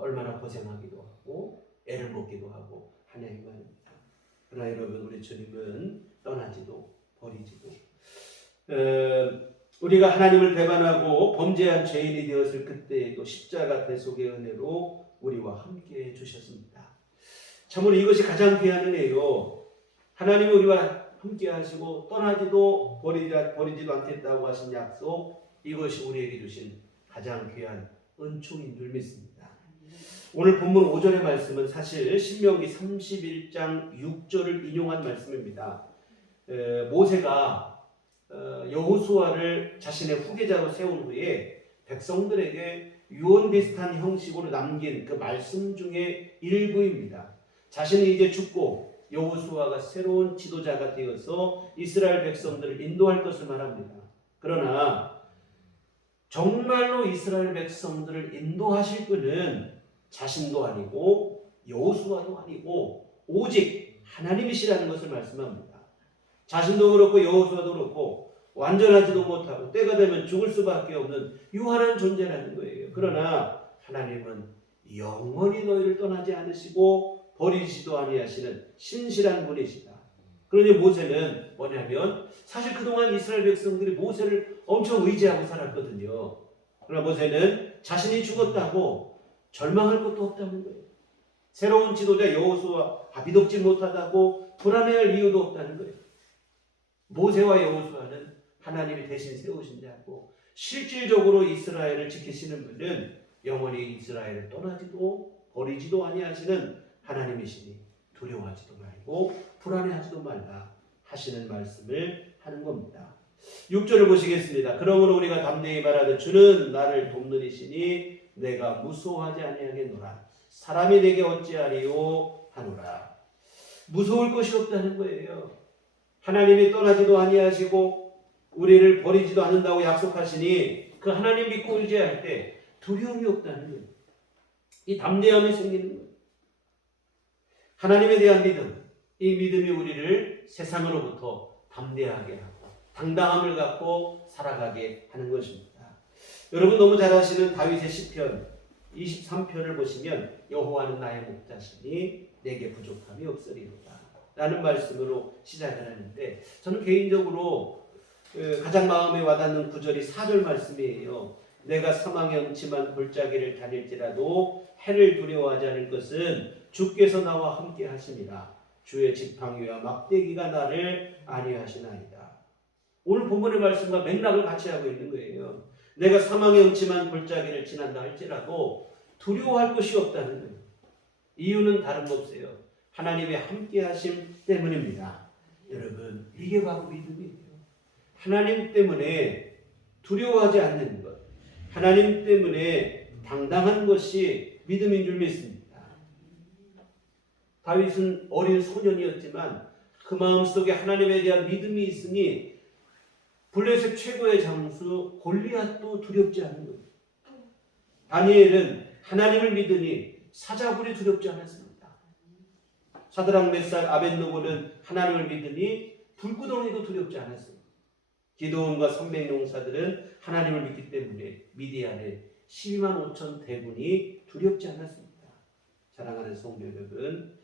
얼마나 고생하기도 하고 애를 먹기도 하고 하냐 이 말입니다. 그러나 여러분 우리 주님은 떠나지도 버리지도 우리가 하나님을 배반하고 범죄한 죄인이 되었을 그때에도 십자가 대속의 은혜로 우리와 함께 해주셨습니다. 참으로 이것이 가장 귀한 은혜요. 하나님이 우리와 함께 하시고 떠나지도 버리지도 않겠다고 하신 약속, 이것이 우리에게 주신 가장 귀한 은총인 줄 믿습니다. 오늘 본문 5절의 말씀은 사실 신명기 31장 6절을 인용한 말씀입니다. 모세가 여호수아를 자신의 후계자로 세운 후에 백성들에게 유언 비슷한 형식으로 남긴 그 말씀 중에 일부입니다. 자신이 이제 죽고 여호수아가 새로운 지도자가 되어서 이스라엘 백성들을 인도할 것을 말합니다. 그러나 정말로 이스라엘 백성들을 인도하실 분은 자신도 아니고 여호수아도 아니고 오직 하나님이시라는 것을 말씀합니다. 자신도 그렇고 여호수아도 그렇고 완전하지도 못하고 때가 되면 죽을 수밖에 없는 유한한 존재라는 거예요. 그러나 하나님은 영원히 너희를 떠나지 않으시고 버리시도 아니하시는 신실한 분이시다. 그러니 모세는 뭐냐면 사실 그동안 이스라엘 백성들이 모세를 엄청 의지하고 살았거든요. 그러나 모세는 자신이 죽었다고 절망할 것도 없다는 거예요. 새로운 지도자 여호수아 믿op지 못하다고 불안해할 이유도 없다는 거예요. 모세와 여호수아는 하나님이 대신 세우신 자고 실질적으로 이스라엘을 지키시는 분은 영원히 이스라엘을 떠나지도 버리지도 아니하시는 하나님이시니 두려워하지도 말고 불안해하지도 말라 하시는 말씀을 하는 겁니다. 6절을 보시겠습니다. 그러므로 우리가 담대히 말하되 주는 나를 돕는 이시니 내가 무서워하지 아니하겠노라. 사람이 내게 어찌하리요 하노라. 무서울 것이 없다는 거예요. 하나님이 떠나지도 아니하시고 우리를 버리지도 않는다고 약속하시니 그 하나님 믿고 의지할 때 두려움이 없다는 거예요. 이 담대함이 생기는 거예요. 하나님에 대한 믿음, 이 믿음이 우리를 세상으로부터 담대하게 하고 당당함을 갖고 살아가게 하는 것입니다. 여러분 너무 잘 아시는 다윗의 시편 23편을 보시면 여호와는 나의 목자시니 내게 부족함이 없으리로다 라는 말씀으로 시작을 하는데 저는 개인적으로 가장 마음에 와닿는 구절이 4절 말씀이에요. 내가 사망의 음침한 골짜기를 다닐지라도 해를 두려워하지 않을 것은 주께서 나와 함께 하심이라. 주의 지팡이와 막대기가 나를 안위하시나이다. 오늘 본문의 말씀과 맥락을 같이 하고 있는 거예요. 내가 사망의 음침한 골짜기를 지난다 할지라도 두려워할 것이 없다는 거예요. 이유는 다른 거 없어요. 하나님의 함께 하심 때문입니다. 여러분 이게 바로 믿음이에요. 하나님 때문에 두려워하지 않는 것, 하나님 때문에 당당한 것이 믿음인 줄 믿습니다. 다윗은 어린 소년이었지만 그 마음속에 하나님에 대한 믿음이 있으니 블레셋 최고의 장수 골리앗도 두렵지 않은 거예요. 다니엘은 하나님을 믿으니 사자굴이 두렵지 않았습니다. 사드락 메삭 아벳느고는 하나님을 믿으니 불구덩이도 두렵지 않았습니다. 기드온과 300용사들은 하나님을 믿기 때문에 미디안의 12만 5천 대군이 두렵지 않았습니다. 사랑하는 성도 여러분,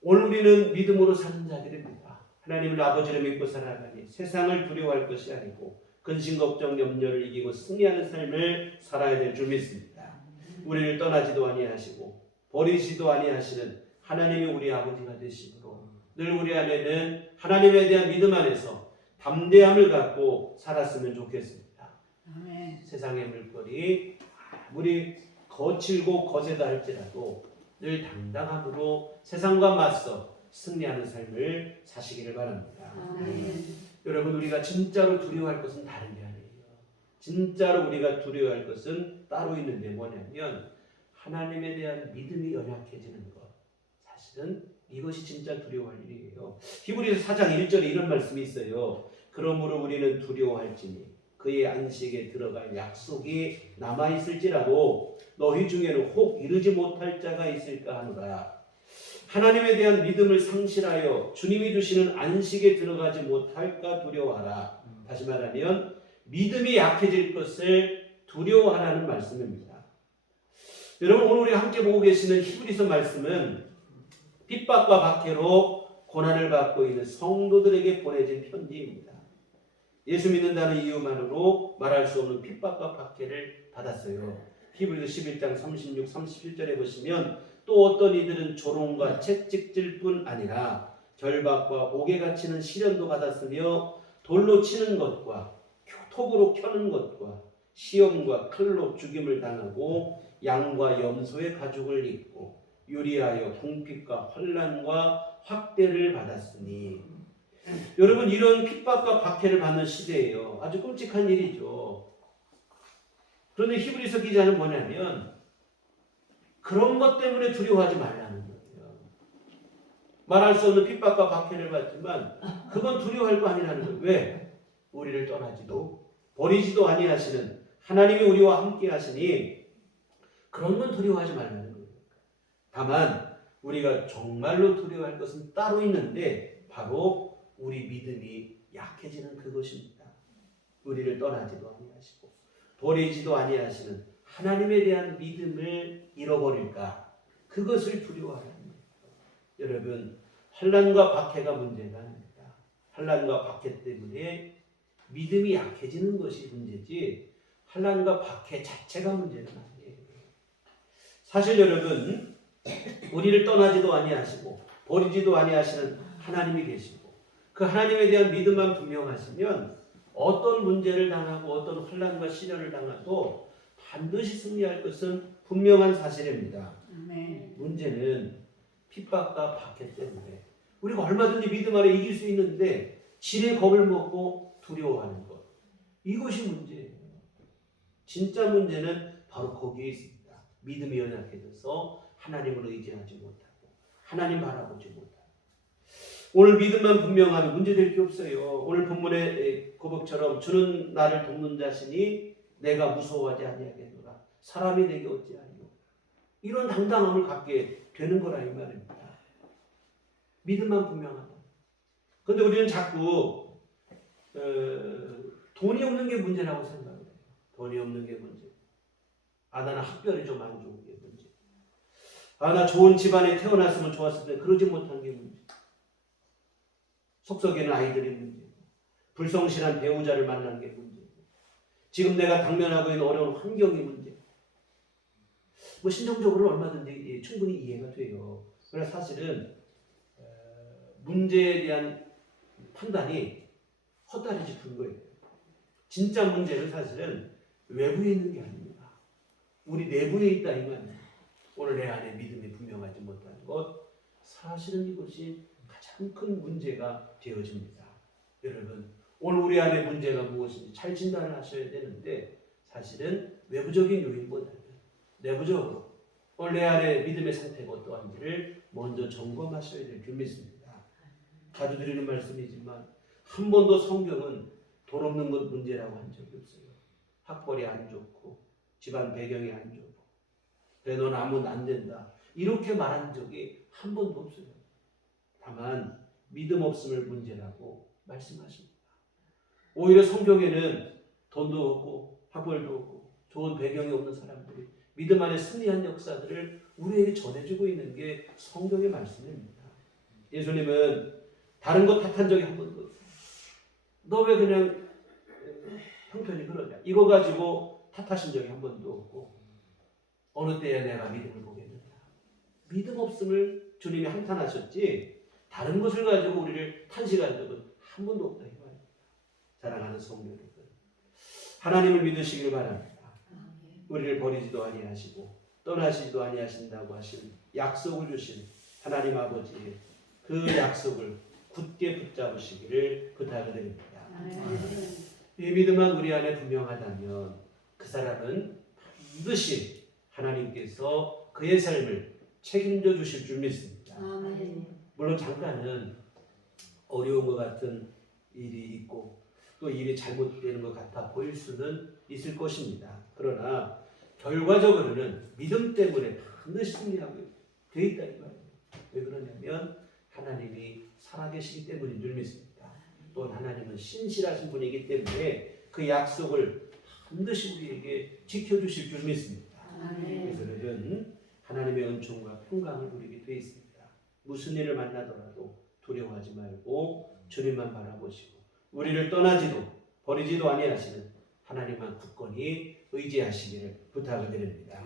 오늘 우리는 믿음으로 사는 자들입니다. 하나님을 아버지로 믿고 살아가니 세상을 두려워할 것이 아니고 근심 걱정 염려를 이기고 승리하는 삶을 살아야 될 줄 믿습니다. 우리를 떠나지도 아니하시고 버리시도 아니하시는 하나님이 우리 아버지가 되심으로 늘 우리 안에는 하나님에 대한 믿음 안에서 담대함을 갖고 살았으면 좋겠습니다. 아멘. 세상의 물결이 아무리 거칠고 거세다 할지라도 늘 당당함으로 세상과 맞서 승리하는 삶을 사시기를 바랍니다. 아멘. 여러분 우리가 진짜로 두려워할 것은 다른 게 아니에요. 진짜로 우리가 두려워할 것은 따로 있는데 뭐냐면 하나님에 대한 믿음이 연약해지는 것. 사실은 이것이 진짜 두려워할 일이에요. 히브리서 4장 1절에 이런 말씀이 있어요. 그러므로 우리는 두려워할지니 그의 안식에 들어갈 약속이 남아있을지라도 너희 중에는 혹 이르지 못할 자가 있을까 하노라. 하나님에 대한 믿음을 상실하여 주님이 주시는 안식에 들어가지 못할까 두려워하라. 다시 말하면 믿음이 약해질 것을 두려워하라는 말씀입니다. 여러분 오늘 우리 함께 보고 계시는 히브리서 말씀은 핍박과 박해로 고난을 받고 있는 성도들에게 보내진 편지입니다. 예수 믿는다는 이유만으로 말할 수 없는 핍박과 박해를 받았어요. 히브리서 11장 36, 37절에 보시면 또 어떤 이들은 조롱과 채찍질 뿐 아니라 결박과 옥에 갇히는 시련도 받았으며 돌로 치는 것과 톱으로 켜는 것과 시험과 칼로 죽임을 당하고 양과 염소의 가죽을 입고 유리하여 궁핍과 환난과 확대를 받았으니. 여러분, 이런 핍박과 박해를 받는 시대예요. 아주 끔찍한 일이죠. 그런데 히브리서 기자는 뭐냐면 그런 것 때문에 두려워하지 말라는 거예요. 말할 수 없는 핍박과 박해를 받지만 그건 두려워할 거 아니라는 거예요. 왜? 우리를 떠나지도 버리지도 아니하시는 하나님이 우리와 함께 하시니 그런 건 두려워하지 말라는 거예요. 다만 우리가 정말로 두려워할 것은 따로 있는데 바로 우리 믿음이 약해지는 그것입니다. 우리를 떠나지도 아니하시고 버리지도 아니하시는 하나님에 대한 믿음을 잃어버릴까? 그것을 두려워하는 거예요. 여러분, 환난과 박해가 문제가 아닙니다. 환난과 박해 때문에 믿음이 약해지는 것이 문제지 환난과 박해 자체가 문제는 아니에요. 사실 여러분, 우리를 떠나지도 아니하시고 버리지도 아니하시는 하나님이 계시고 그 하나님에 대한 믿음만 분명하시면 어떤 문제를 당하고 어떤 환난과 시련을 당해도 반드시 승리할 것은 분명한 사실입니다. 문제는 핍박과 박해 때문에 우리가 얼마든지 믿음 안에 이길 수 있는데 지레 겁을 먹고 두려워하는 것, 이것이 문제예요. 진짜 문제는 바로 거기에 있습니다. 믿음이 연약해져서 하나님을 의지하지 못하고 하나님 바라보지 못하고. 오늘 믿음만 분명하면 문제될 게 없어요. 오늘 본문의 고백처럼 주는 나를 돕는 자시니 내가 무서워하지 아니하겠노라. 사람이 내게 어찌하리요. 이런 당당함을 갖게 되는 거라 이 말입니다. 믿음만 분명하다. 그런데 우리는 자꾸 돈이 없는 게 문제라고 생각해요. 돈이 없는 게 문제. 나는 학벌이 좀 안 좋은 게 문제. 나 좋은 집안에 태어났으면 좋았을 텐데 그러지 못한 게 문제. 속썩이는 아이들이 문제고 불성실한 배우자를 만난 게 문제고 지금 내가 당면하고 있는 어려운 환경이 문제고 신정적으로 얼마든지 충분히 이해가 돼요. 그래서 사실은 문제에 대한 판단이 헛다리 짚은 거예요. 진짜 문제는 사실은 외부에 있는 게 아닙니다. 우리 내부에 있다 이 말이에요. 오늘 내 안에 믿음이 분명하지 못한 것, 사실은 이것이 가장 큰 문제가 되어집니다. 여러분, 오늘 우리 안에 문제가 무엇인지 잘 진단을 하셔야 되는데 사실은 외부적인 요인보다는 내부적으로 오늘 내 안에 믿음의 상태가 어떠한지를 먼저 점검하셔야 될 줄 믿습니다. 자주 드리는 말씀이지만 한 번도 성경은 돈 없는 것 문제라고 한 적이 없어요. 학벌이 안 좋고 집안 배경이 안 좋고 그래 넌 아무도 안 된다 이렇게 말한 적이 한 번도 없어요. 다만 믿음 없음을 문제라고 말씀하십니다. 오히려 성경에는 돈도 없고 학벌도 없고 좋은 배경이 없는 사람들이 믿음 안에 승리한 역사들을 우리에게 전해주고 있는 게 성경의 말씀입니다. 예수님은 다른 것 탓한 적이 한 번도 없어요. 너 왜 그냥 형편이 그러냐 이거 가지고 탓하신 적이 한 번도 없고 어느 때에 내가 믿음을 보겠느냐. 믿음 없음을 주님이 한탄하셨지 다른 것을 가지고 우리를 탄식한 적은 한 번도 없다 이 말입니다. 사랑하는 성도 여러분, 하나님을 믿으시길 바랍니다. 우리를 버리지도 아니하시고 떠나시지도 아니하신다고 하신 약속을 주신 하나님 아버지의 그 약속을 굳게 붙잡으시기를 부탁드립니다. 이 믿음만 우리 안에 분명하다면 그 사람은 반드시 하나님께서 그의 삶을 책임져 주실 줄 믿습니다. 물론 잠깐은 어려운 것 같은 일이 있고 또 일이 잘못되는 것 같아 보일 수는 있을 것입니다. 그러나 결과적으로는 믿음 때문에 반드시 승리하게 돼 있다 이 말이에요. 왜 그러냐면 하나님이 살아계시기 때문인 줄 믿습니다. 또 하나님은 신실하신 분이기 때문에 그 약속을 반드시 우리에게 지켜주실 줄 믿습니다. 그래서 여러분 하나님의 은총과 평강을 누리게 되어 있습니다. 무슨 일을 만나더라도 두려워하지 말고 주님만 바라보시고 우리를 떠나지도 버리지도 아니하시는 하나님만 굳건히 의지하시기를 부탁을 드립니다.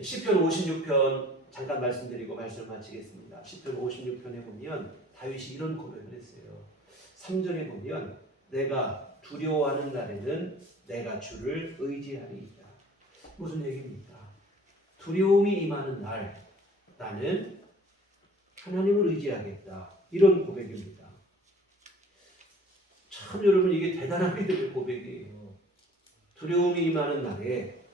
시편 56편 잠깐 말씀드리고 말씀을 마치겠습니다. 시편 56편에 보면 다윗이 이런 고백을 했어요. 3절에 보면 내가 두려워하는 날에는 내가 주를 의지하리이다. 무슨 얘기입니까? 두려움이 임하는 날 나는 하나님을 의지하겠다. 이런 고백입니다. 참 여러분 이게 대단한 믿음의 고백이에요. 두려움이 임하는 날에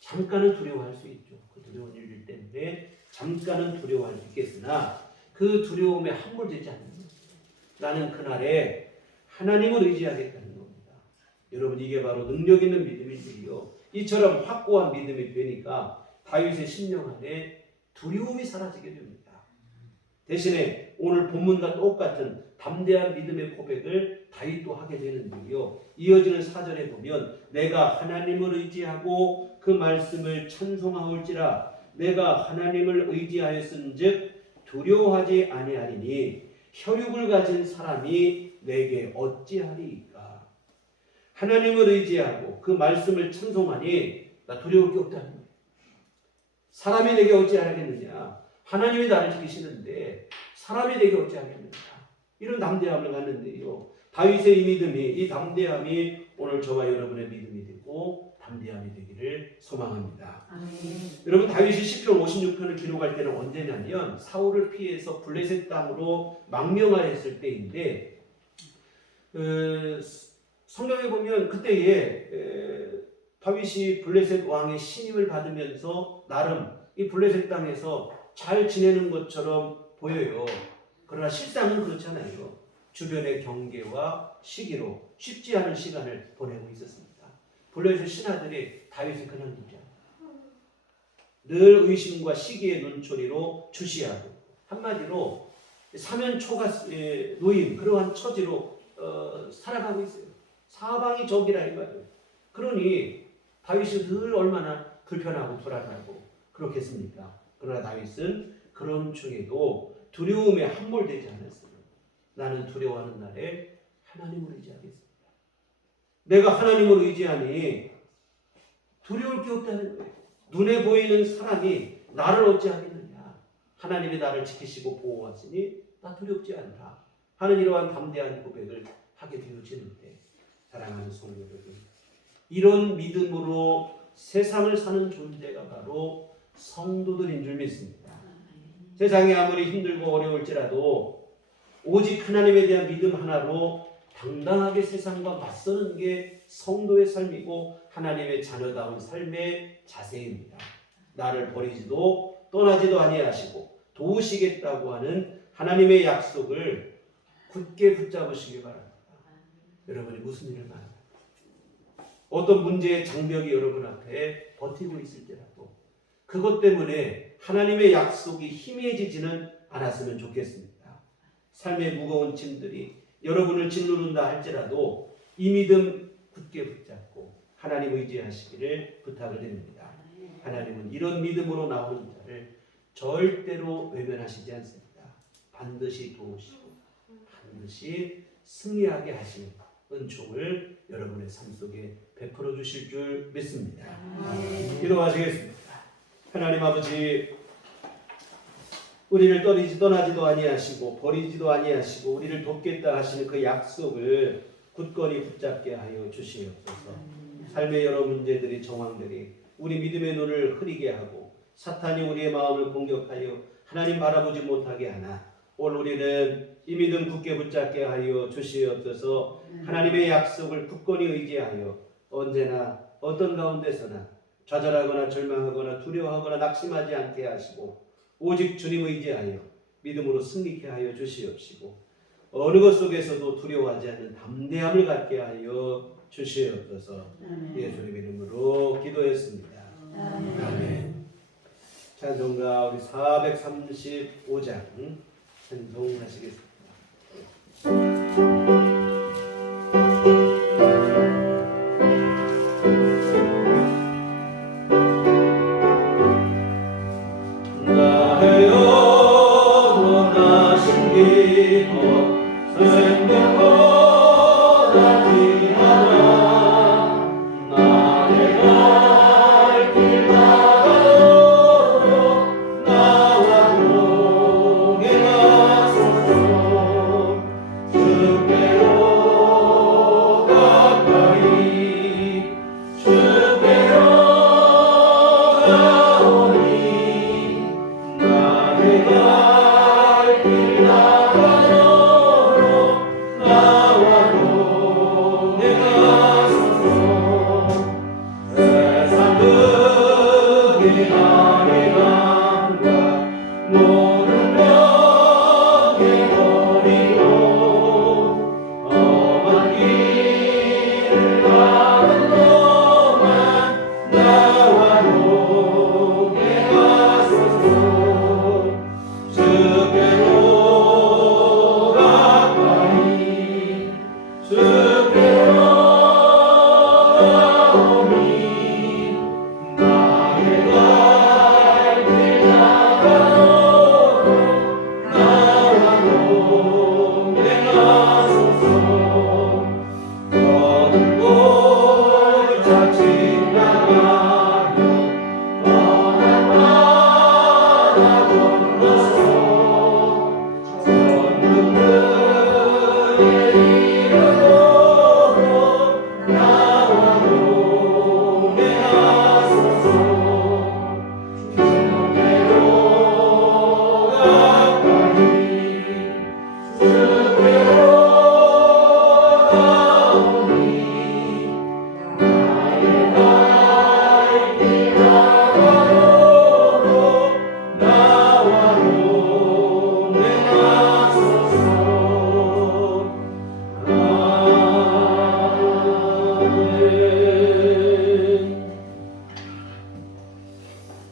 잠깐은 두려워할 수 있죠. 그 두려운 일 때문에 잠깐은 두려워할 수 있겠으나 그 두려움에 함몰되지 않는 거예요. 나는 그날에 하나님을 의지하겠다는 겁니다. 여러분 이게 바로 능력 있는 믿음이지요. 이처럼 확고한 믿음이 되니까 다윗의 심령 안에 두려움이 사라지게 됩니다. 대신에 오늘 본문과 똑같은 담대한 믿음의 고백을 다윗도 하게 되는데요. 이어지는 4절에 보면 내가 하나님을 의지하고 그 말씀을 찬송하올지라 내가 하나님을 의지하였은즉 두려워하지 아니하리니 혈육을 가진 사람이 내게 어찌하리이까. 하나님을 의지하고 그 말씀을 찬송하니 나 두려울 게 없다는 거예요. 사람이 내게 어찌하겠느냐. 하나님이 나를 지키시는데 사람이 내게 어찌하겠느냐. 이런 담대함을 갖는데요. 다윗의 이 믿음이, 이 담대함이 오늘 저와 여러분의 믿음이 되고 담대함이 되기를 소망합니다. 아멘. 여러분 다윗이 시편 56편을 기록할 때는 언제냐면 사울을 피해서 블레셋 땅으로 망명하였을 때인데 성경에 보면 그때에 다윗이 블레셋 왕의 신임을 받으면서 나름 이 블레셋 땅에서 잘 지내는 것처럼 보여요. 그러나 실상은 그렇잖아요. 주변의 경계와 시기로 쉽지 않은 시간을 보내고 있었습니다. 블레셋 신하들이 다윗을 그냥 두지 않아요. 늘 의심과 시기의 눈초리로 주시하고 한마디로 사면초가 놓인 그러한 처지로 살아가고 있어요. 사방이 적이라 이거예요. 그러니 다윗이 늘 얼마나 불편하고 불안하고 그렇겠습니까? 그러나 다윗은 그런 중에도 두려움에 함몰되지 않았어요. 나는 두려워하는 날에 하나님을 의지하겠습니다. 내가 하나님을 의지하니 두려울 게 없다는 거예요. 눈에 보이는 사람이 나를 어찌하겠느냐. 하나님이 나를 지키시고 보호하시니 나 두렵지 않다 하는 이러한 담대한 고백을 하게 되어지는데 사랑하는 성도 여러분, 이런 믿음으로 세상을 사는 존재가 바로 성도들인 줄 믿습니다. 세상이 아무리 힘들고 어려울지라도 오직 하나님에 대한 믿음 하나로 당당하게 세상과 맞서는 게 성도의 삶이고 하나님의 자녀다운 삶의 자세입니다. 나를 버리지도 떠나지도 아니하시고 도우시겠다고 하는 하나님의 약속을 굳게 붙잡으시기 바랍니다. 여러분이 무슨 일을 말합니까? 어떤 문제의 장벽이 여러분 앞에 버티고 있을지라도 그것 때문에 하나님의 약속이 희미해지지는 않았으면 좋겠습니다. 삶의 무거운 짐들이 여러분을 짓누른다 할지라도 이 믿음 굳게 붙잡고 하나님 의지하시기를 부탁을 드립니다. 하나님은 이런 믿음으로 나오는 자를 절대로 외면하시지 않습니다. 반드시 도우시고 반드시 승리하게 하시는 은총을 여러분의 삶 속에 베풀어 주실 줄 믿습니다. 기도하시겠습니다. 하나님 아버지, 우리를 떠나지도 아니하시고 버리지도 아니하시고 우리를 돕겠다 하시는 그 약속을 굳건히 붙잡게 하여 주시옵소서. 삶의 여러 문제들이 정황들이 우리 믿음의 눈을 흐리게 하고 사탄이 우리의 마음을 공격하여 하나님 바라보지 못하게 하나 오늘 우리는 이 믿음 굳게 붙잡게 하여 주시옵소서. 하나님의 약속을 굳건히 의지하여 언제나 어떤 가운데서나 좌절하거나 절망하거나 두려워하거나 낙심하지 않게 하시고 오직 주님 의지하여 믿음으로 승리케 하여 주시옵시고 어느 것 속에서도 두려워하지 않는 담대함을 갖게 하여 주시옵소서. 예수님 이름으로 기도했습니다. 아멘. 찬송가 우리 435장 찬송하시겠습니다. 나와 동행하소서.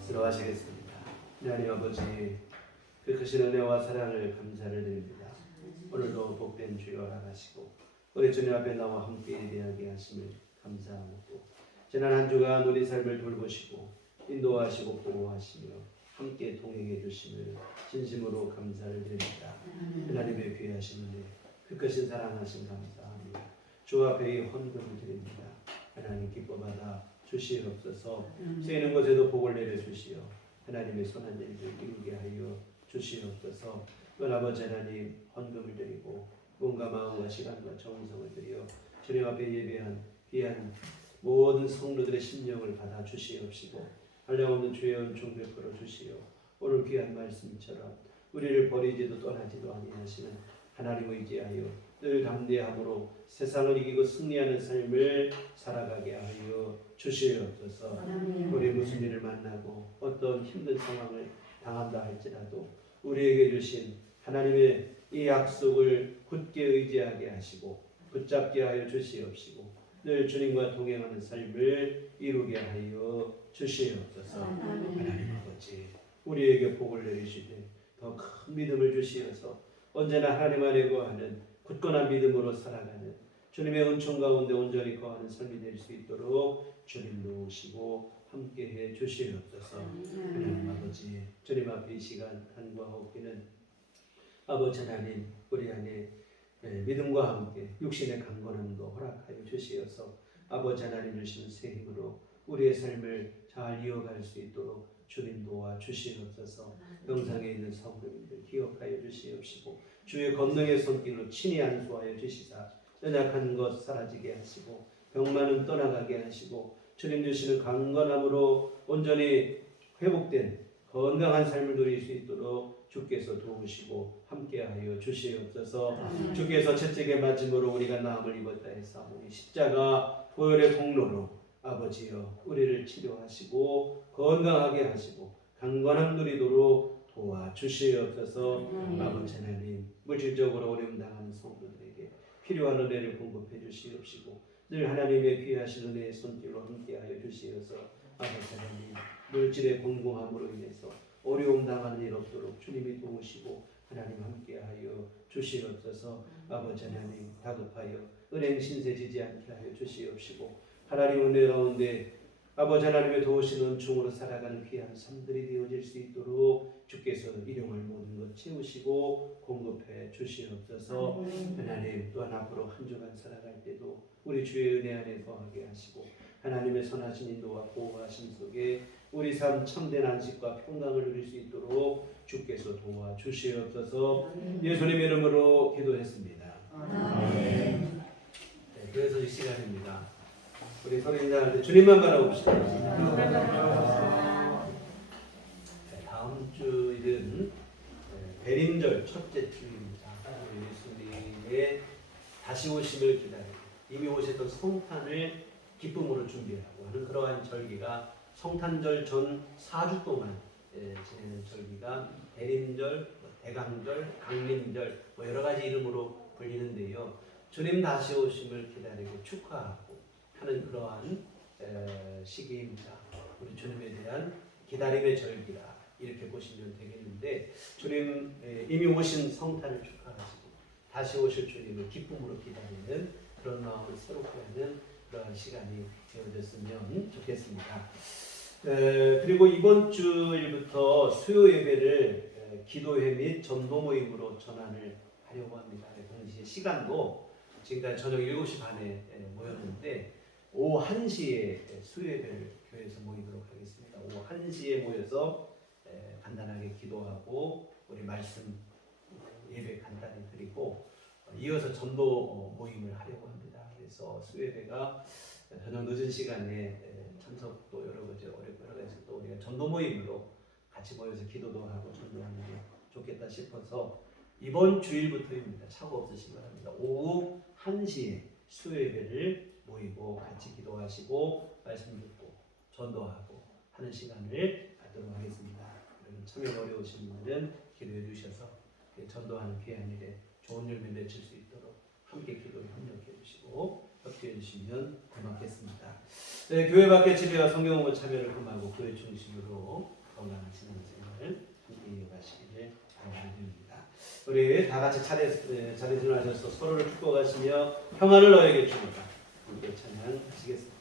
기도하시겠습니다. 하나님 아버지, 그 크신 은혜와 사랑을 감사를 드립니다. 오늘도 복된 주여 허락하시고 우리 주님 앞에 나와 함께 예배하게 하심을 감사하고, 지난 한 주간 우리 삶을 돌보시고 인도하시고 보호하시며 함께 동행해 주심을 진심으로 감사를 드립니다. 하나님의 귀하신 은혜, 그 크신 사랑하심 감사합니다. 주 앞에 이 헌금을 드립니다. 하나님 기뻐 받아 주시옵소서. 쓰이는 곳에도 복을 내려 주시어 하나님의 선한 일들 이루게 하여 주시옵소서. 아버지 하나님, 헌금을 드리고 몸과 마음과 시간과 정성을 들여 주님 앞에 예배한 귀한 모든 성도들의 심령을 받아 주시옵시고, 한량없는 주의 은총 베풀어 주시어 오늘 귀한 말씀처럼 우리를 버리지도 떠나지도 아니하시는 하나님을 의지하여 늘 담대함으로 세상을 이기고 승리하는 삶을 살아가게 하여 주시옵소서. 우리 무슨 일을 만나고 어떤 힘든 상황을 당한다 할지라도 우리에게 주신 하나님의 이 약속을 굳게 의지하게 하시고 붙잡게 하여 주시옵시고, 늘 주님과 동행하는 삶을 이루게 하여 주시옵소서. 하나님 아버지, 우리에게 복을 내리시되 더 큰 믿음을 주시어서 언제나 하나님 안에 거하는 굳건한 믿음으로 살아가는 주님의 은총 가운데 온전히 거하는 삶이 될 수 있도록 주님 도우시고 함께해 주시옵소서. 하나님 아버지, 주님 앞에 이 시간 간구하옵기는 아버지 하나님, 우리 안에 믿음과 함께 육신의 강건함도 허락하여 주시어서 아버지 하나님 주시는 새 힘으로 우리의 삶을 잘 이어갈 수 있도록 주님 도와 주시옵소서. 영상에 있는 성도님들 기억하여 주시옵시고 주의 권능의 손길로 친히 안수하여 주시사 연약한 것 사라지게 하시고 병만은 떠나가게 하시고 주님 주시는 강건함으로 온전히 회복된 건강한 삶을 누릴 수 있도록 주께서 도우시고 함께하여 주시옵소서. 주께서 채찍에 맞음으로 우리가 나음을 입었다 했사오니 십자가 보혈의 공로로 아버지여 우리를 치료하시고 건강하게 하시고 강건함 누리도록 도와주시옵소서. 아버지 하나님, 물질적으로 어려움 당하는 성도들에게 필요한 은혜를 공급해 주시옵시고 늘 하나님의 귀하신 은혜의 손길로 함께하여 주시어서 아버지 하나님, 물질의 공공함으로 인해서 어려움 당하는 일 없도록 주님이 도우시고 하나님 함께하여 주시옵소서. 아버지 하나님, 다급하여 은행 신세 지지 않게 하여 주시옵시고 하나님 은혜 가운데 아버지 하나님의 도우시는 은총으로 살아가는 귀한 삶들이 되어질 수 있도록 주께서 일용할 모든 것 채우시고 공급해 주시옵소서. 하나님, 또한 앞으로 한 주간 살아갈 때도 우리 주의 은혜 안에 거하게 하시고 하나님의 선하신 인도와 보호하심 속에 우리 삶 참된 안식과 평강을 누릴 수 있도록 주께서 도와주시옵소서. 예수님의 이름으로 기도했습니다. 네, 그래서 이 시간입니다. 우리 서로 인사할 때 주님만 바라봅시다. 다음 주일은 배림절 첫째 주입니다. 우리 예수님의 다시 오심을 기다리고 이미 오셨던 성탄을 기쁨으로 준비하고 하는 그러한 절기가 성탄절 전 4주 동안 지내는 절기가 대림절, 대강절, 강림절 여러 가지 이름으로 불리는데요. 주님 다시 오심을 기다리고 축하하고 하는 그러한 시기입니다. 우리 주님에 대한 기다림의 절기라 이렇게 보시면 되겠는데, 주님 이미 오신 성탄을 축하하시고 다시 오실 주님을 기쁨으로 기다리는 그런 마음을 새롭게 하는 그러한 시간이 되어졌으면 좋겠습니다. 그리고 이번 주일부터 수요 예배를 기도회 및 전도 모임으로 전환을 하려고 합니다. 동시에 시간도 지금까지 저녁 7시 반에 모였는데 오후 1시에 수요 예배를 교회에서 모이도록 하겠습니다. 오후 1시에 모여서 간단하게 기도하고 우리 말씀 예배 간단히 드리고 이어서 전도 모임을 하려고 합니다. 그래서 수요 예배가 저녁 늦은 시간에 참석도 여러 가지 또 우리가 전도 모임으로 같이 모여서 기도도 하고 전도하는 게 좋겠다 싶어서 이번 주일부터입니다. 착오 없으시기 바랍니다. 오후 1시에 수요 예배를 모이고 같이 기도하시고 말씀 듣고 전도하고 하는 시간을 갖도록 하겠습니다. 여러분 참여 어려우신 분들은 기도해 주셔서 전도하는 귀한 일에 좋은 열매 맺을 수 있도록 함께 기도에 협력해 주시고 협조해 주시면 고맙겠습니다. 교회 밖에 집회와 성경공부 참여를 금하고 교회 중심으로 건강한 신앙생활을 함께 이어가시기를 바랍니다. 우리 다 같이 자리에 일어나셔서 서로를 축복하시며 평안을 너에게 주노라 함께 찬양하시겠습니다.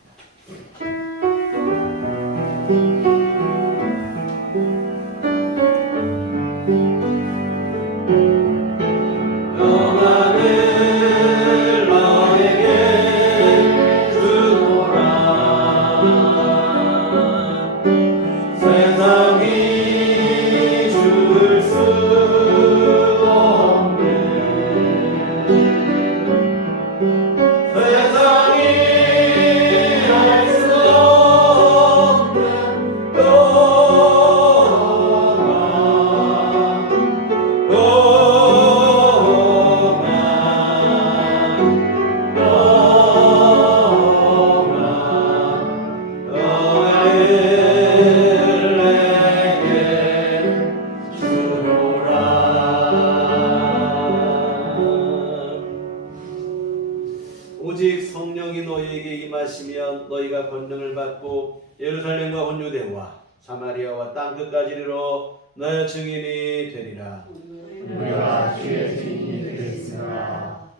오직 성령이 너희에게 임하시면 너희가 권능을 받고 예루살렘과 온 유대와 사마리아와 땅끝까지 이르러 너의 증인이 되리라. 우리가 주의 증인이 되겠으나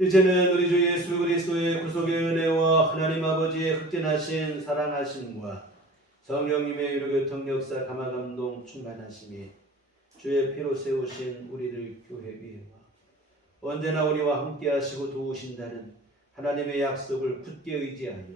이제는 우리 주 예수 그리스도의 구속의 은혜와 하나님 아버지의 흑진하신 사랑하심과 성령님의 유료교통 역사 감화감동 충만하심이 주의 피로 세우신 우리를 교회 위에와 언제나 우리와 함께 하시고 도우신다는 하나님의 약속을 굳게 의지하여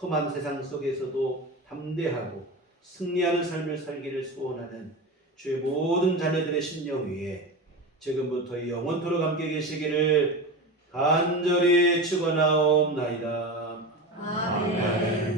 험한 세상 속에서도 담대하고 승리하는 삶을 살기를 소원하는 주의 모든 자녀들의 심령 위에 지금부터 영원토록 함께 계시기를 간절히 축원하옵나이다. 아멘.